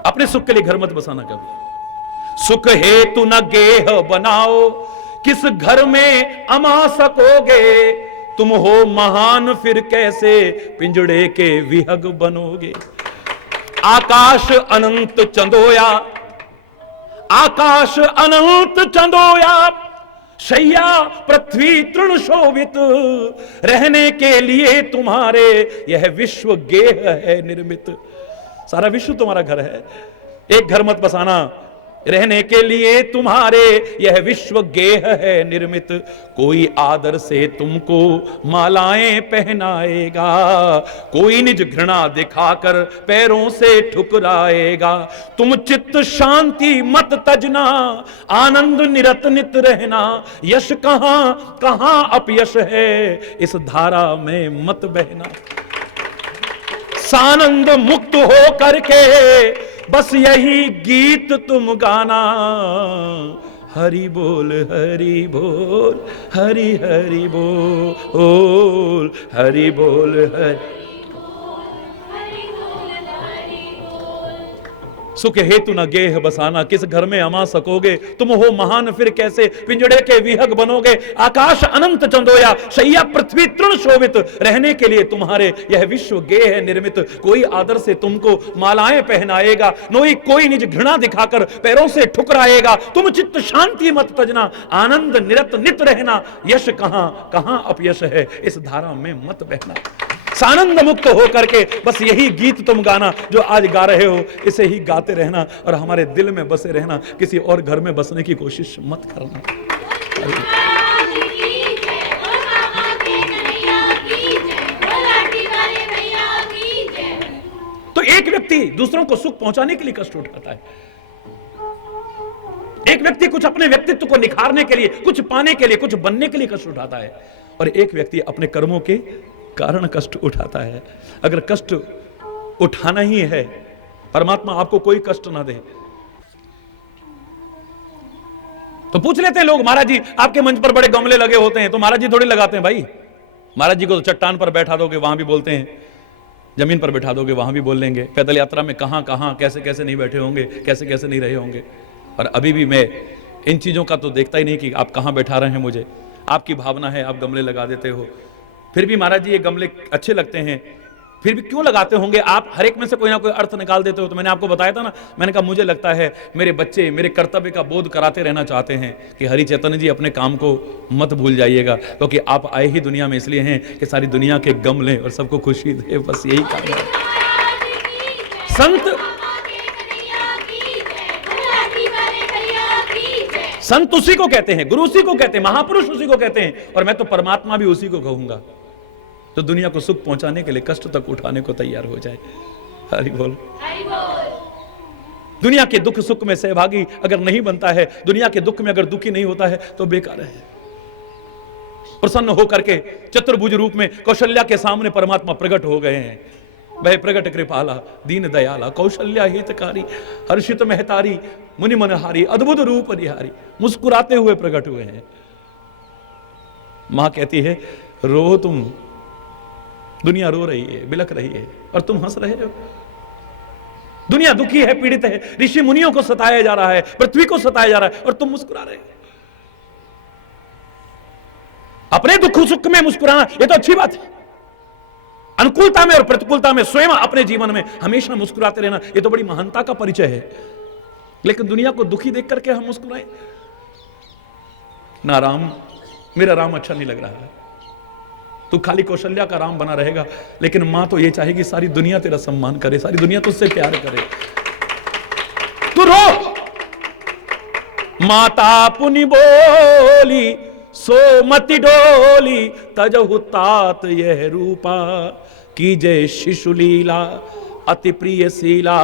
अपने सुख के लिए घर मत बसाना कभी। सुख हेतु न गेह बनाओ, किस घर में अमा सकोगे, तुम हो महान फिर कैसे पिंजड़े के विहग बनोगे। आकाश अनंत चंदोया, आकाश अनंत चंदोया, शैया पृथ्वी तृण शोभित, रहने के लिए तुम्हारे यह विश्व गेह है निर्मित। सारा विश्व तुम्हारा घर है, एक घर मत बसाना। रहने के लिए तुम्हारे यह विश्व गेह है निर्मित, कोई आदर से तुमको मालाएं पहनाएगा, कोई निज घृणा दिखाकर पैरों से ठुकराएगा। तुम चित्त शांति मत तजना, आनंद निरत नित रहना, यश कहां कहां अपयश है, इस धारा में मत बहना। सानंद मुक्त हो करके बस यही गीत तुम गाना, हरि बोल हरि बोल, हरि हरि बोल, हरि बोल हरि। सुख हेतु न गेह बसाना, किस घर में अमा सकोगे, तुम हो महान फिर कैसे पिंजड़े के विहग बनोगे। आकाश अनंत चंदोया, शैया पृथ्वी तृण शोभित, रहने के लिए तुम्हारे यह विश्व गेह है निर्मित, कोई आदर से तुमको मालाएं पहनाएगा, कोई निज घृणा दिखाकर पैरों से ठुकराएगा। तुम चित्त शांति मत तजना, आनंद निरत नित रहना, यश कहां कहां अपयश है, इस धारा में मत बहना। सानंद मुक्त हो करके बस यही गीत तुम गाना जो आज गा रहे हो, इसे ही गाते रहना और हमारे दिल में बसे रहना, किसी और घर में बसने की कोशिश मत करना। तो एक व्यक्ति दूसरों को सुख पहुंचाने के लिए कष्ट उठाता है, एक व्यक्ति कुछ अपने व्यक्तित्व को निखारने के लिए, कुछ पाने के लिए, कुछ बनने के लिए कष्ट उठाता है, और एक व्यक्ति अपने कर्मों के कारण कष्ट उठाता है। अगर कष्ट उठाना ही है, परमात्मा आपको कोई कष्ट ना दे। तो पूछ लेते हैं लोग, महाराज जी आपके मंच पर बड़े गमले लगे होते हैं, तो महाराज जी थोड़ी लगाते हैं भाई। महाराज जी को तो चट्टान पर बैठा दोगे वहां भी बोलते हैं, जमीन पर बैठा दोगे वहां भी बोल लेंगे, पैदल यात्रा में कहां कहां कैसे कैसे नहीं बैठे होंगे, कैसे कैसे नहीं रहे होंगे। और अभी भी मैं इन चीजों का तो देखता ही नहीं कि आप कहां बैठा रहे हैं। मुझे आपकी भावना है, आप गमले लगा देते हो, फिर भी महाराज जी ये गमले अच्छे लगते हैं, फिर भी क्यों लगाते होंगे आप? हर एक में से कोई ना कोई अर्थ निकाल देते हो। तो मैंने आपको बताया था ना, मैंने कहा मुझे लगता है मेरे बच्चे मेरे कर्तव्य का बोध कराते रहना चाहते हैं कि हरि चैतन्य जी अपने काम को मत भूल जाइएगा, क्योंकि आप आए ही दुनिया में इसलिए हैं कि सारी दुनिया के गम लें और सबको खुशी दे, बस यही कारण है। संत उसी को कहते हैं, गुरु उसी को कहते हैं, महापुरुष उसी को कहते हैं, और मैं तो परमात्मा भी उसी को कहूंगा तो दुनिया को सुख पहुंचाने के लिए कष्ट तक उठाने को तैयार हो जाए। हरि बोल। दुनिया के दुख सुख में सहभागी अगर नहीं बनता है, दुनिया के दुख में अगर दुखी नहीं होता है, तो बेकार है। प्रसन्न होकर के चतुर्भुज रूप में कौशल्या के सामने परमात्मा प्रकट हो गए हैं। वह प्रकट कृपाला दीन दयाला कौशल्या हितकारी हर्षित महतारी मुनि मनहारी अद्भुत रूप निहारी, मुस्कुराते हुए प्रकट हुए हैं। मां कहती है रो तुम, दुनिया रो रही है, बिलख रही है और तुम हंस रहे हो। दुनिया दुखी है, पीड़ित है, ऋषि मुनियों को सताया जा रहा है, पृथ्वी को सताया जा रहा है और तुम मुस्कुरा रहे हो। अपने दुख सुख में मुस्कुराना यह तो अच्छी बात है, अनुकूलता में और प्रतिकूलता में स्वयं अपने जीवन में हमेशा मुस्कुराते रहना यह तो बड़ी महानता का परिचय है। लेकिन दुनिया को दुखी देख करके हम मुस्कुराए ना, राम मेरा राम अच्छा नहीं लग रहा है, तू खाली कौशल्या का राम बना रहेगा। लेकिन मां तो ये चाहेगी सारी दुनिया तेरा सम्मान करे, सारी दुनिया तुझसे प्यार करे। तू रो। माता पुनि बोली सो मति डोली तजहु तात यह रूपा, की जय शिशु लीला अति प्रिय शीला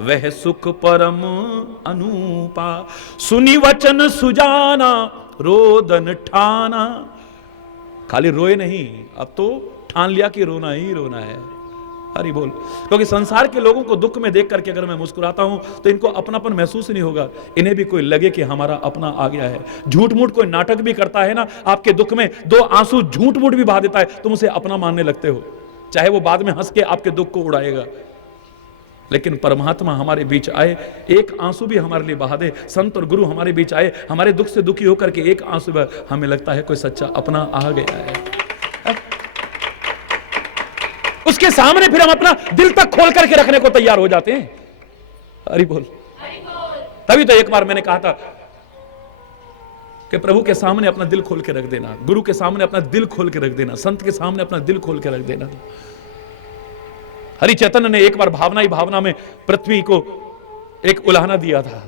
वह सुख परम अनूपा। सुनी वचन सुजाना रोदन ठाना, खाली रोए नहीं, अब तो ठान लिया कि रोना ही रोना है। हरि बोल। क्योंकि संसार के लोगों को दुख में देख करके अगर मैं मुस्कुराता हूं तो इनको अपनापन महसूस नहीं होगा, इन्हें भी कोई लगे कि हमारा अपना आ गया है। झूठ मूठ कोई नाटक भी करता है ना, आपके दुख में दो आंसू झूठ मूठ भी बहा देता है, तुम उसे अपना मानने लगते हो, चाहे वो बाद में हंस के आपके दुख को उड़ाएगा। लेकिन परमात्मा हमारे बीच आए, एक आंसू भी हमारे लिए बहा दे, संत और गुरु हमारे बीच आए, हमारे दुख से दुखी होकर के एक आंसू भी, हमें लगता है कोई सच्चा अपना आ गया है। उसके सामने फिर हम अपना दिल तक खोल करके रखने को तैयार हो जाते हैं। हरि बोल। तभी तो एक बार मैंने कहा था कि प्रभु के सामने अपना दिल खोल के रख देना, गुरु के सामने अपना दिल खोल के रख देना, संत के सामने अपना दिल खोल के रख देना। हरि चैतन्य ने एक बार भावना ही भावना में पृथ्वी को एक उलाहना दिया था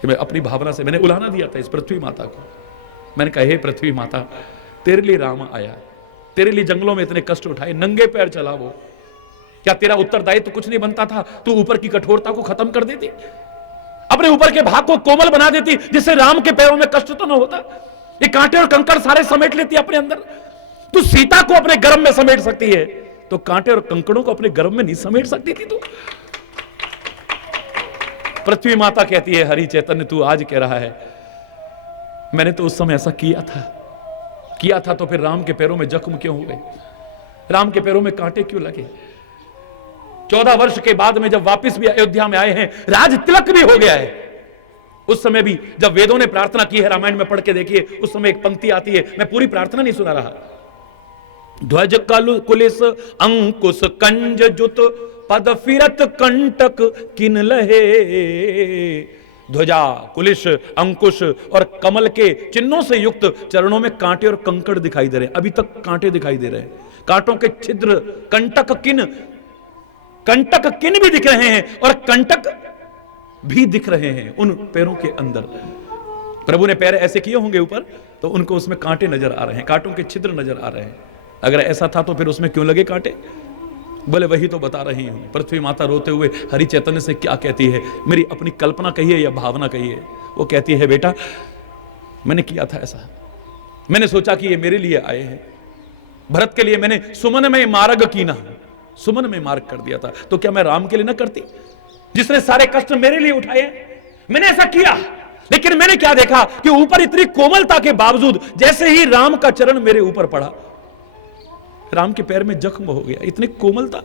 कि मैं अपनी भावना से मैंने उलाहना दिया था इस पृथ्वी माता को। मैंने कहा हे पृथ्वी माता, तेरे लिए राम आया, तेरे लिए जंगलों में इतने कष्ट उठाए, नंगे पैर चला वो, क्या तेरा उत्तरदायित्व कुछ नहीं बनता था? तू ऊपर की कठोरता को खत्म कर देती, अपने ऊपर के भाग को कोमल बना देती, जिससे राम के पैरों में कष्ट तो न होता। ये कांटे और कंकड़ सारे समेट लेती अपने अंदर। तू सीता को अपने गर्भ में समेट सकती है, तो कांटे और कंकड़ों को अपने गर्भ में नहीं समेट सकती थी तू? पृथ्वी माता कहती है हरि चैतन्य तू आज कह रहा है मैंने तो उस समय ऐसा किया था तो फिर राम के पैरों में जख्म क्यों हुए, राम के पैरों में कांटे क्यों लगे? 14 वर्ष के बाद में जब वापस भी अयोध्या में आए हैं, राज तिलक भी हो गया है। उस समय भी जब वेदों ने प्रार्थना की है, रामायण में पढ़ के देखिए, उस समय एक पंक्ति आती है, मैं पूरी प्रार्थना नहीं सुना रहा। ध्वज कुलिस अंकुश कंज जुत पद फिरत कंटक किन लहे। ध्वजा कुलिश अंकुश और कमल के चिन्हों से युक्त चरणों में कांटे और कंकड़ दिखाई दे रहे हैं। अभी तक कांटे दिखाई दे रहे हैं, कांटों के छिद्र, कंटक किन भी दिख रहे हैं और कंटक भी दिख रहे हैं उन पैरों के अंदर। प्रभु ने पैर ऐसे किए होंगे ऊपर, तो उनको उसमें कांटे नजर आ रहे हैं, कांटों के छिद्र नजर आ रहे हैं। अगर ऐसा था तो फिर उसमें क्यों लगे कांटे? बोले वही तो बता रही हूं। पृथ्वी माता रोते हुए हरि चैतन्य से क्या कहती है, मेरी अपनी कल्पना कही है या भावना कही है? वो कहती है बेटा मैंने किया था ऐसा, मैंने सोचा कि ये मेरे लिए आए हैं, भरत के लिए मैंने सुमन में मार्ग कीना, सुमन में मार्ग कर दिया था, तो क्या मैं राम के लिए ना करती, जिसने सारे कष्ट मेरे लिए उठाए? मैंने ऐसा किया, लेकिन मैंने क्या देखा कि ऊपर इतनी कोमलता के बावजूद जैसे ही राम का चरण मेरे ऊपर पड़ा, राम के पैर में जख्म हो गया। इतनी कोमलता,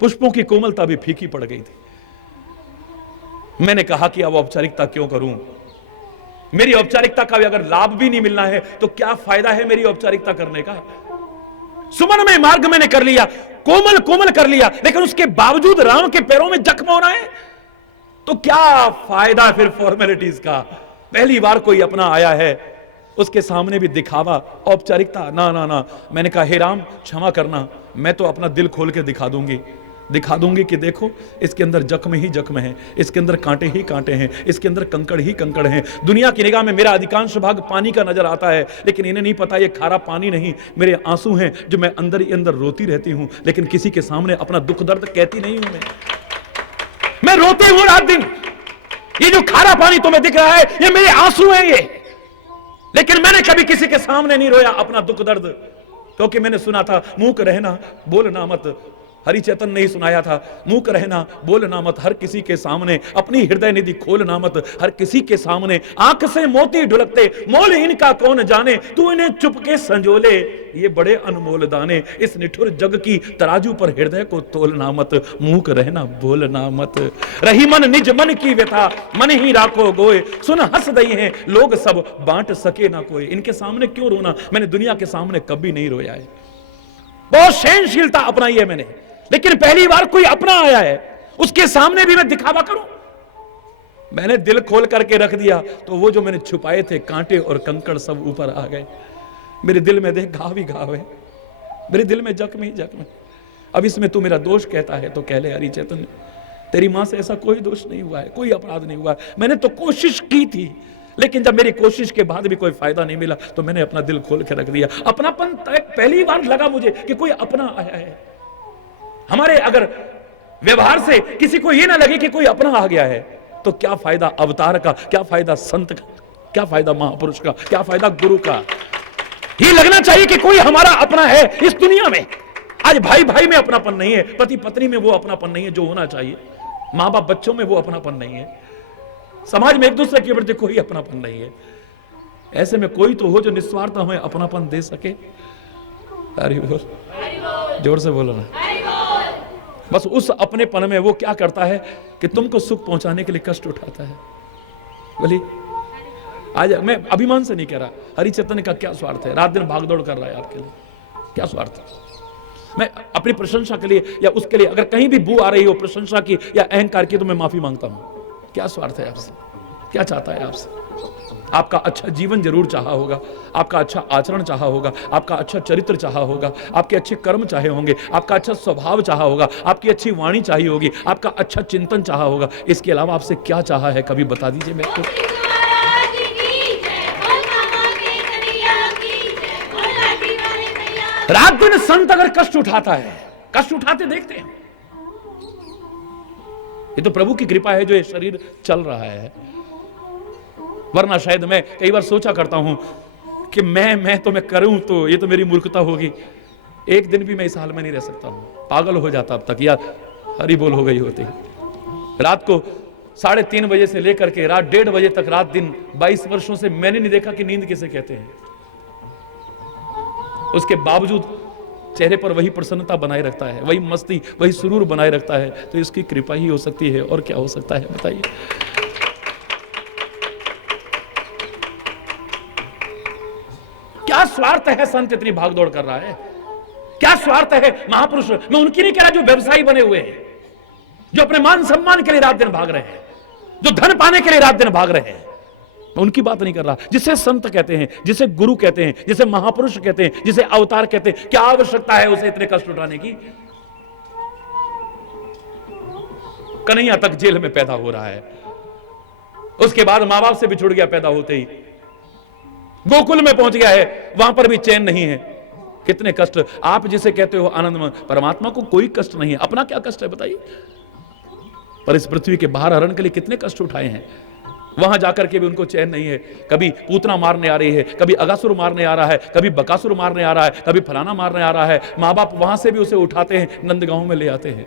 पुष्पों की कोमलता भी फीकी पड़ गई थी। मैंने कहा कि अब औपचारिकता क्यों करूं, मेरी औपचारिकता का भी अगर लाभ भी नहीं मिलना है तो क्या फायदा है मेरी औपचारिकता करने का? सुमन में मार्ग मैंने कर लिया, कोमल कर लिया, लेकिन उसके बावजूद राम के पैरों में जख्म हो रहा है, तो क्या फायदा फिर फॉर्मेलिटीज का? पहली बार कोई अपना आया है, उसके सामने भी दिखावा, औपचारिकता, ना ना ना। मैंने कहा हे राम क्षमा करना, मैं तो अपना दिल खोल के दिखा दूंगी कि देखो इसके अंदर जख्म ही जख्म है, इसके अंदर कांटे ही कांटे हैं, इसके अंदर कंकड़ ही कंकड़ हैं। दुनिया की निगाह में मेरा अधिकांश भाग पानी का नजर आता है, लेकिन इन्हें नहीं पता ये खारा पानी नहीं, मेरे आंसू हैं जो मैं अंदर ही अंदर रोती रहती हूं, लेकिन किसी के सामने अपना दुख दर्द कहती नहीं हूं। मैं रोती हूं रात दिन, ये जो खारा पानी तुम्हें दिख रहा है ये मेरे आंसू हैं ये, लेकिन मैंने कभी किसी के सामने नहीं रोया अपना दुख दर्द, क्योंकि मैंने सुना था मूक रहना बोलना मत। हरि चैतन्य ने ही सुनाया था, मूक रहना बोलना मत, हर किसी के सामने अपनी हृदय निधि खोलना मत, हर किसी के सामने आंख से मोती ढुलकते मोल इनका कौन जाने, तू इन्हें चुपके संजोले ये बड़े अनमोल दाने, इस निठुर जग की तराजू पर हृदय को तोलना मत, मूक रहना बोलना मत। रही मन निज मन की व्यथा मन ही राखो गोए, सुन हंस दई हैं लोग सब बांट सके ना कोई। इनके सामने क्यों रोना, मैंने दुनिया के सामने कभी नहीं रोया है। बहुत सहनशीलता अपनाई है मैंने, लेकिन पहली बार कोई अपना आया है उसके सामने भी मैं दिखावा करूं। मैंने दिल खोल करके रख दिया तो वो जो मैंने छुपाए थे कांटे और कंकड़ सब ऊपर आ गए। मेरे दिल में देख घाव ही घाव है, मेरे दिल में जख्म ही जख्म है। अब इसमें तू मेरा दोष कहता है तो कह ले हरि चैतन्य, तेरी मां से ऐसा कोई दोष नहीं हुआ है, कोई अपराध नहीं हुआ है। मैंने तो कोशिश की थी, लेकिन जब मेरी कोशिश के बाद भी कोई फायदा नहीं मिला तो मैंने अपना दिल खोल के रख दिया। अपनापन पहली बार लगा मुझे कि कोई अपना आया है। हमारे अगर व्यवहार से किसी को यह ना लगे कि कोई अपना आ गया है तो क्या फायदा अवतार का, क्या फायदा संत का, क्या फायदा महापुरुष का, क्या फायदा गुरु का। ये लगना चाहिए कि कोई हमारा अपना है इस दुनिया में। आज भाई भाई में अपनापन नहीं है, पति पत्नी में वो अपनापन नहीं है जो होना चाहिए, मां बाप बच्चों में वो अपनापन नहीं है, समाज में एक दूसरे के प्रति कोई अपनापन नहीं है। ऐसे में कोई तो हो जो निस्वार्थ हमें अपनापन दे सके। अरे बोल, जोर से बोलो ना। बस उस अपनेपन में वो क्या करता है कि तुमको सुख पहुंचाने के लिए कष्ट उठाता है। बोली आज मैं अभिमान से नहीं कह रहा, हरि चैतन्य का क्या स्वार्थ है, रात दिन भागदौड़ कर रहा है आपके लिए, क्या स्वार्थ है। मैं अपनी प्रशंसा के लिए या उसके लिए अगर कहीं भी बू आ रही हो प्रशंसा की या अहंकार की तो मैं माफी मांगता हूं। क्या स्वार्थ है आपसे, क्या चाहता है आपसे। आपका अच्छा जीवन जरूर चाहा होगा, आपका अच्छा आचरण चाहा होगा, आपका अच्छा चरित्र चाहा होगा, आपके अच्छे कर्म चाहे होंगे, आपका अच्छा स्वभाव चाहा होगा, आपकी अच्छी वाणी चाहिए होगी, आपका अच्छा चिंतन चाहा होगा। इसके अलावा आपसे क्या चाहा है कभी बता दीजिए मेरे को। रात दिन संत अगर कष्ट उठाता है, कष्ट उठाते देखते हैं, ये तो प्रभु की कृपा है जो ये शरीर चल रहा है। वरना शायद मैं कई बार सोचा करता हूं कि मैं करूं तो ये तो मेरी मूर्खता होगी, एक दिन भी मैं इस हाल में नहीं रह सकता हूं, पागल हो जाता अब तक, या हरी बोल हो गई होती। रात को 3:30 बजे से लेकर के रात 1:30 बजे तक, रात दिन 22 वर्षों से मैंने नहीं देखा कि नींद किसे कहते हैं। उसके बावजूद चेहरे पर वही प्रसन्नता बनाए रखता है, वही मस्ती, वही सुरूर बनाए रखता है। तो इसकी कृपा ही हो सकती है, और क्या हो सकता है बताइए। क्या स्वार्थ है संत इतनी भागदौड़ कर रहा है, क्या स्वार्थ है महापुरुष। मैं उनकी नहीं कह रहा जो व्यवसायी बने हुए हैं, जो अपने मान सम्मान के लिए रात दिन भाग रहे हैं, जो धन पाने के लिए रात दिन भाग रहे हैं, मैं उनकी बात नहीं कर रहा। जिसे संत कहते हैं, जिसे गुरु कहते हैं, जिसे महापुरुष कहते हैं, जिसे अवतार कहते हैं, क्या आवश्यकता है उसे इतने कष्ट उठाने की। कन्हैया तक जेल में पैदा हो रहा है, उसके बाद मां बाप से बिछुड़ गया पैदा होते ही, गोकुल में पहुंच गया है, वहां पर भी चैन नहीं है। कितने कष्ट। आप जिसे कहते हो आनंद, परमात्मा को कोई कष्ट नहीं है। अपना क्या कष्ट है बताइए। पर इस पृथ्वी के बाहर हरण के लिए कितने कष्ट उठाए हैं, वहां जाकर के भी उनको चैन नहीं है। कभी पूतना मारने आ रही है, कभी अगासुर मारने आ रहा है, कभी बकासुर मारने आ रहा है, कभी फलाना मारने आ रहा है। माँ बाप वहां से भी उसे उठाते हैं, नंदगांव में ले आते हैं।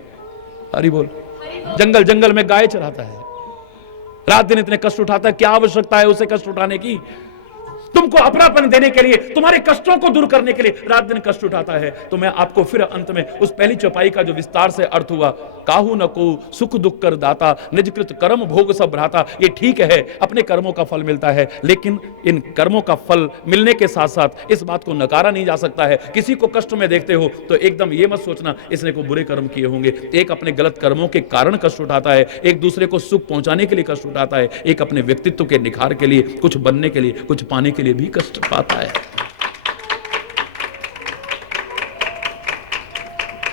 हरि बोल। जंगल जंगल में गाय चराता है, रात दिन इतने कष्ट उठाता है। क्या आवश्यकता है उसे कष्ट उठाने की। तुमको अपनापन देने के लिए, तुम्हारे कष्टों को दूर करने के लिए रात दिन कष्ट उठाता है। तो मैं आपको फिर अंत में उस पहली चौपाई का जो विस्तार से अर्थ हुआ, काहू न को सुख दुख कर दाता, निजकृत कर्म भोग सब भ्राता। ये ठीक है, अपने कर्मों का फल मिलता है, लेकिन इन कर्मों का फल मिलने के साथ साथ इस बात को नकारा नहीं जा सकता है। किसी को कष्ट में देखते हो तो एकदम ये मत सोचना इसने को बुरे कर्म किए होंगे। एक अपने गलत कर्मों के कारण कष्ट उठाता है, एक दूसरे को सुख पहुंचाने के लिए कष्ट उठाता है, एक अपने व्यक्तित्व के निखार के लिए, कुछ बनने के लिए, कुछ पाने के लिए भी कष्ट पाता है।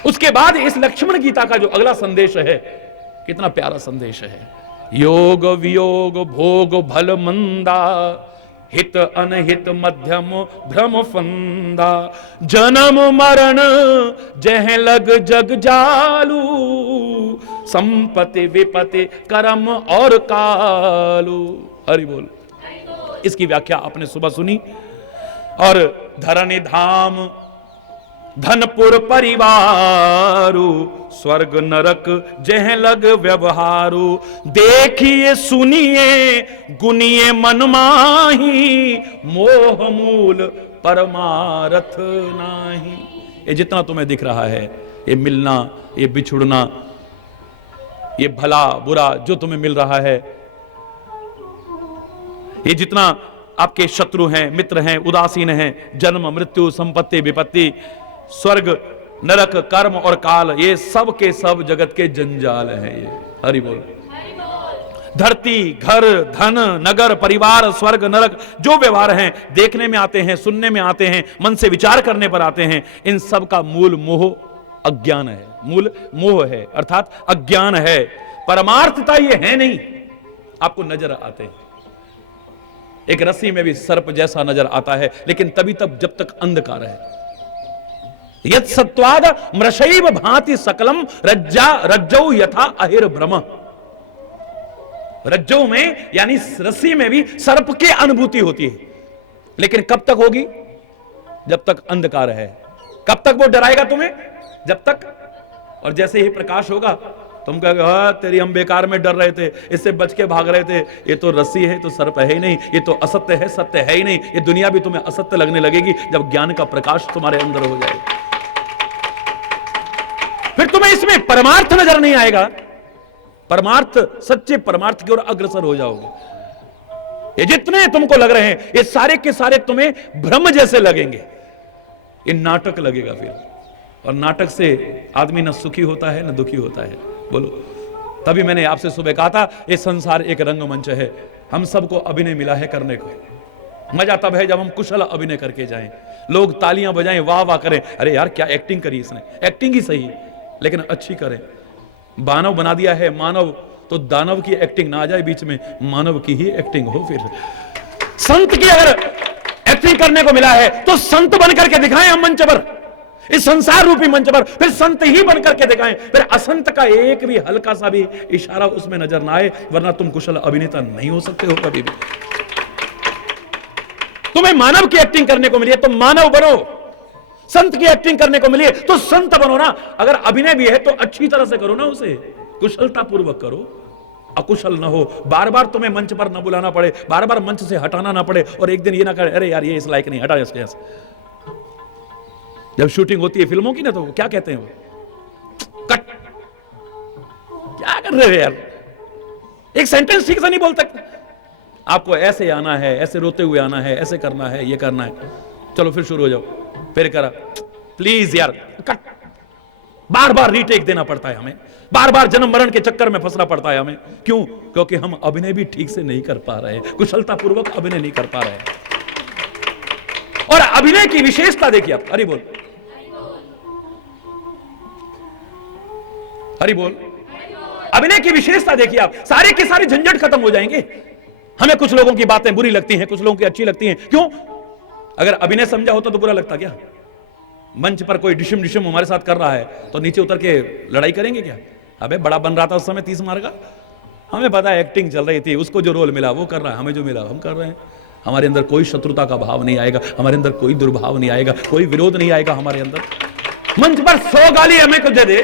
उसके बाद इस लक्ष्मण गीता का जो अगला संदेश है, कितना प्यारा संदेश है। योग वियोग भोग भल मंदा, हित अनहित मध्यम भ्रम फंदा, जन्म मरण जह लग जग जालू, संपत्ति विपत्ति कर्म और कालू। हरि बोल। इसकी व्याख्या आपने सुबह सुनी। और धरणी धाम धनपुर परिवारु, स्वर्ग नरक जह लग व्यवहारु, देखिए सुनिए गुनिए मन माही, मोह मूल परमारथ नाही। ये जितना तुम्हें दिख रहा है, ये मिलना, ये बिछुड़ना, ये भला बुरा जो तुम्हें मिल रहा है, ये जितना आपके शत्रु हैं, मित्र हैं, उदासीन हैं, जन्म मृत्यु संपत्ति विपत्ति, स्वर्ग नरक कर्म और काल, ये सब के सब जगत के जंजाल हैं। ये हरि बोल। धरती घर धन नगर परिवार स्वर्ग नरक जो व्यवहार हैं, देखने में आते हैं, सुनने में आते हैं, मन से विचार करने पर आते हैं, इन सब का मूल मोह अज्ञान है, मूल मोह है, अर्थात अज्ञान है। परमार्थता ये है नहीं, आपको नजर आते हैं। एक रस्सी में भी सर्प जैसा नजर आता है, लेकिन तभी तक जब तक अंधकार है। यत् सत्वाद मृषैव भांति सकलम रज्जा रज्जौ यथा अहिर ब्रह्म। रज्जौ में यानी रस्सी में भी सर्प की अनुभूति होती है, लेकिन कब तक होगी? जब तक अंधकार है। कब तक वो डराएगा तुम्हें? जब तक, और जैसे ही प्रकाश होगा तुम कहोगे हाँ तेरी हम बेकार में डर रहे थे, इससे बच के भाग रहे थे, ये तो रस्सी है, तो सर्प है ही नहीं, ये तो असत्य है, सत्य है ही नहीं। ये दुनिया भी तुम्हें असत्य लगने लगेगी जब ज्ञान का प्रकाश तुम्हारे अंदर हो जाएगा। फिर तुम्हें इसमें परमार्थ नजर नहीं आएगा, परमार्थ सच्चे परमार्थ की ओर अग्रसर हो जाओगे। ये जितने तुमको लग रहे हैं ये सारे के सारे तुम्हें भ्रम जैसे लगेंगे, ये नाटक लगेगा फिर। और नाटक से आदमी न सुखी होता है न दुखी होता है। बोलो, तभी मैंने आपसे सुबह कहा था ये संसार एक रंगमंच है, हम सबको अभिनय मिला है करने को। मजा तब है जब हम कुशल अभिनय करके जाएं, लोग तालियां बजाएं, वाह वाह करें, अरे यार क्या एक्टिंग करी इसने, एक्टिंग ही सही लेकिन अच्छी करें। मानव बना दिया है मानव, तो दानव की एक्टिंग ना आ जाए बीच में, मानव की ही एक्टिंग हो। फिर संत की अगर एक्टिंग करने को मिला है तो संत बनकर के दिखाएं हम मंच पर, इस संसार रूपी मंच पर, फिर संत ही बनकर के दिखाएं। फिर असंत का एक भी हल्का सा भी इशारा उसमें नजर ना आए, वरना तुम कुशल अभिनेता नहीं हो सकते हो कभी भी। तुम्हें मानव की एक्टिंग करने को मिली है तो मानव बनो, संत की एक्टिंग करने को मिली है तो संत बनो ना। अगर अभिनय भी है तो अच्छी तरह से करो ना, उसे कुशलता पूर्वक करो, अकुशल ना हो। बार बार तुम्हें मंच पर ना बुलाना पड़े, बार बार मंच से हटाना ना पड़े, और एक दिन ये ना करे अरे यार ये इस लायक नहीं, हटा इसके यहां। जब शूटिंग होती है फिल्मों की ना, तो क्या कहते हैं वो, कट, क्या कर रहे हो यार, एक सेंटेंस ठीक से नहीं बोल सकते, आपको ऐसे आना है, ऐसे रोते हुए आना है, ऐसे करना है, ये करना है, चलो फिर शुरू हो जाओ, फिर करा, प्लीज यार कट। बार बार रीटेक देना पड़ता है हमें, बार बार जन्म मरण के चक्कर में फंसना पड़ता है हमें। क्यों? क्योंकि हम अभिनय भी ठीक से नहीं कर पा रहे, कुशलता पूर्वक अभिनय नहीं कर पा रहे। और अभिनय की विशेषता देखिए आप, हरि बोल, हरि बोल। अभिनय की विशेषता देखिए आप, सारे के सारे झंझट खत्म हो जाएंगे। हमें कुछ लोगों की बातें बुरी लगती हैं, कुछ लोगों की अच्छी लगती हैं। क्यों? अगर अभिनय समझा होता तो बुरा लगता क्या? मंच पर कोई डिशम डिशम हमारे साथ कर रहा है तो नीचे उतर के लड़ाई करेंगे क्या? अबे बड़ा बन रहा था उस समय 30 मार का, हमें पता है एक्टिंग चल रही थी, उसको जो रोल मिला वो कर रहा है, हमें जो मिला हम कर रहे हैं। हमारे अंदर कोई शत्रुता का भाव नहीं आएगा, हमारे अंदर कोई दुर्भाव नहीं आएगा, कोई विरोध नहीं आएगा हमारे अंदर। मंच पर 100 गाली हमें को दे दे,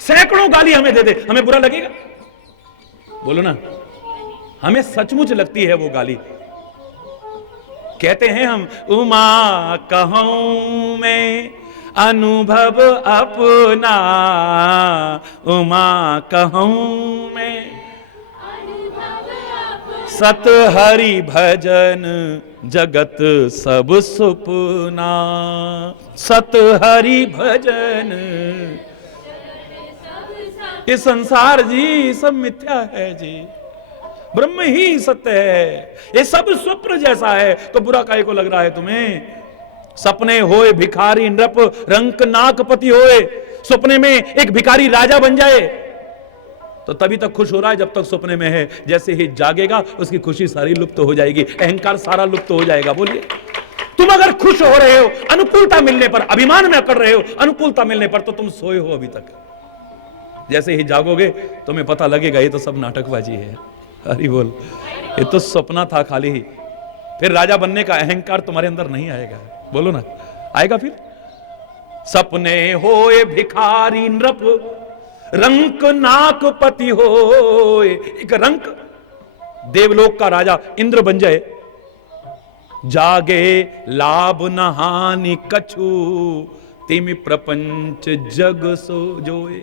सैकड़ों गाली हमें दे दे, हमें बुरा लगेगा? बोलो ना, हमें सचमुच लगती है वो गाली। कहते हैं हम उमा कहूं मैं अनुभव अपना, उमा कहूं मैं सत हरि भजन जगत सब सुपना, सत हरि भजन। ये संसार जी सब मिथ्या है जी, ब्रह्म ही सत्य है, ये सब स्वप्न जैसा है, तो बुरा काहे को लग रहा है तुम्हें? सपने होए भिखारी नृप रंक नाकपति होए, सपने में एक भिखारी राजा बन जाए तो तभी तक खुश हो रहा है जब तक सपने में है। जैसे ही जागेगा उसकी खुशी सारी लुप्त हो जाएगी, अहंकार सारा लुप्त हो जाएगा। बोलिए, तुम अगर खुश हो रहे हो अनुकूलता मिलने पर, अभिमान में अकड़ रहे हो अनुकूलता मिलने पर, तो तुम सोए हो अभी तक। जैसे ही जागोगे तुम्हें पता लगेगा ये तो सब नाटकबाजी है। हरि बोल, ये तो सपना था खाली ही, फिर राजा बनने का अहंकार तुम्हारे अंदर नहीं आएगा। बोलो ना, आएगा फिर? सपने होए भिखारी नृप, रंक नाक पति होए। एक रंक देवलोक का राजा इंद्र बन जाए, जागे लाभ न हानि कछु, तिमि प्रपंच जग सो जोए।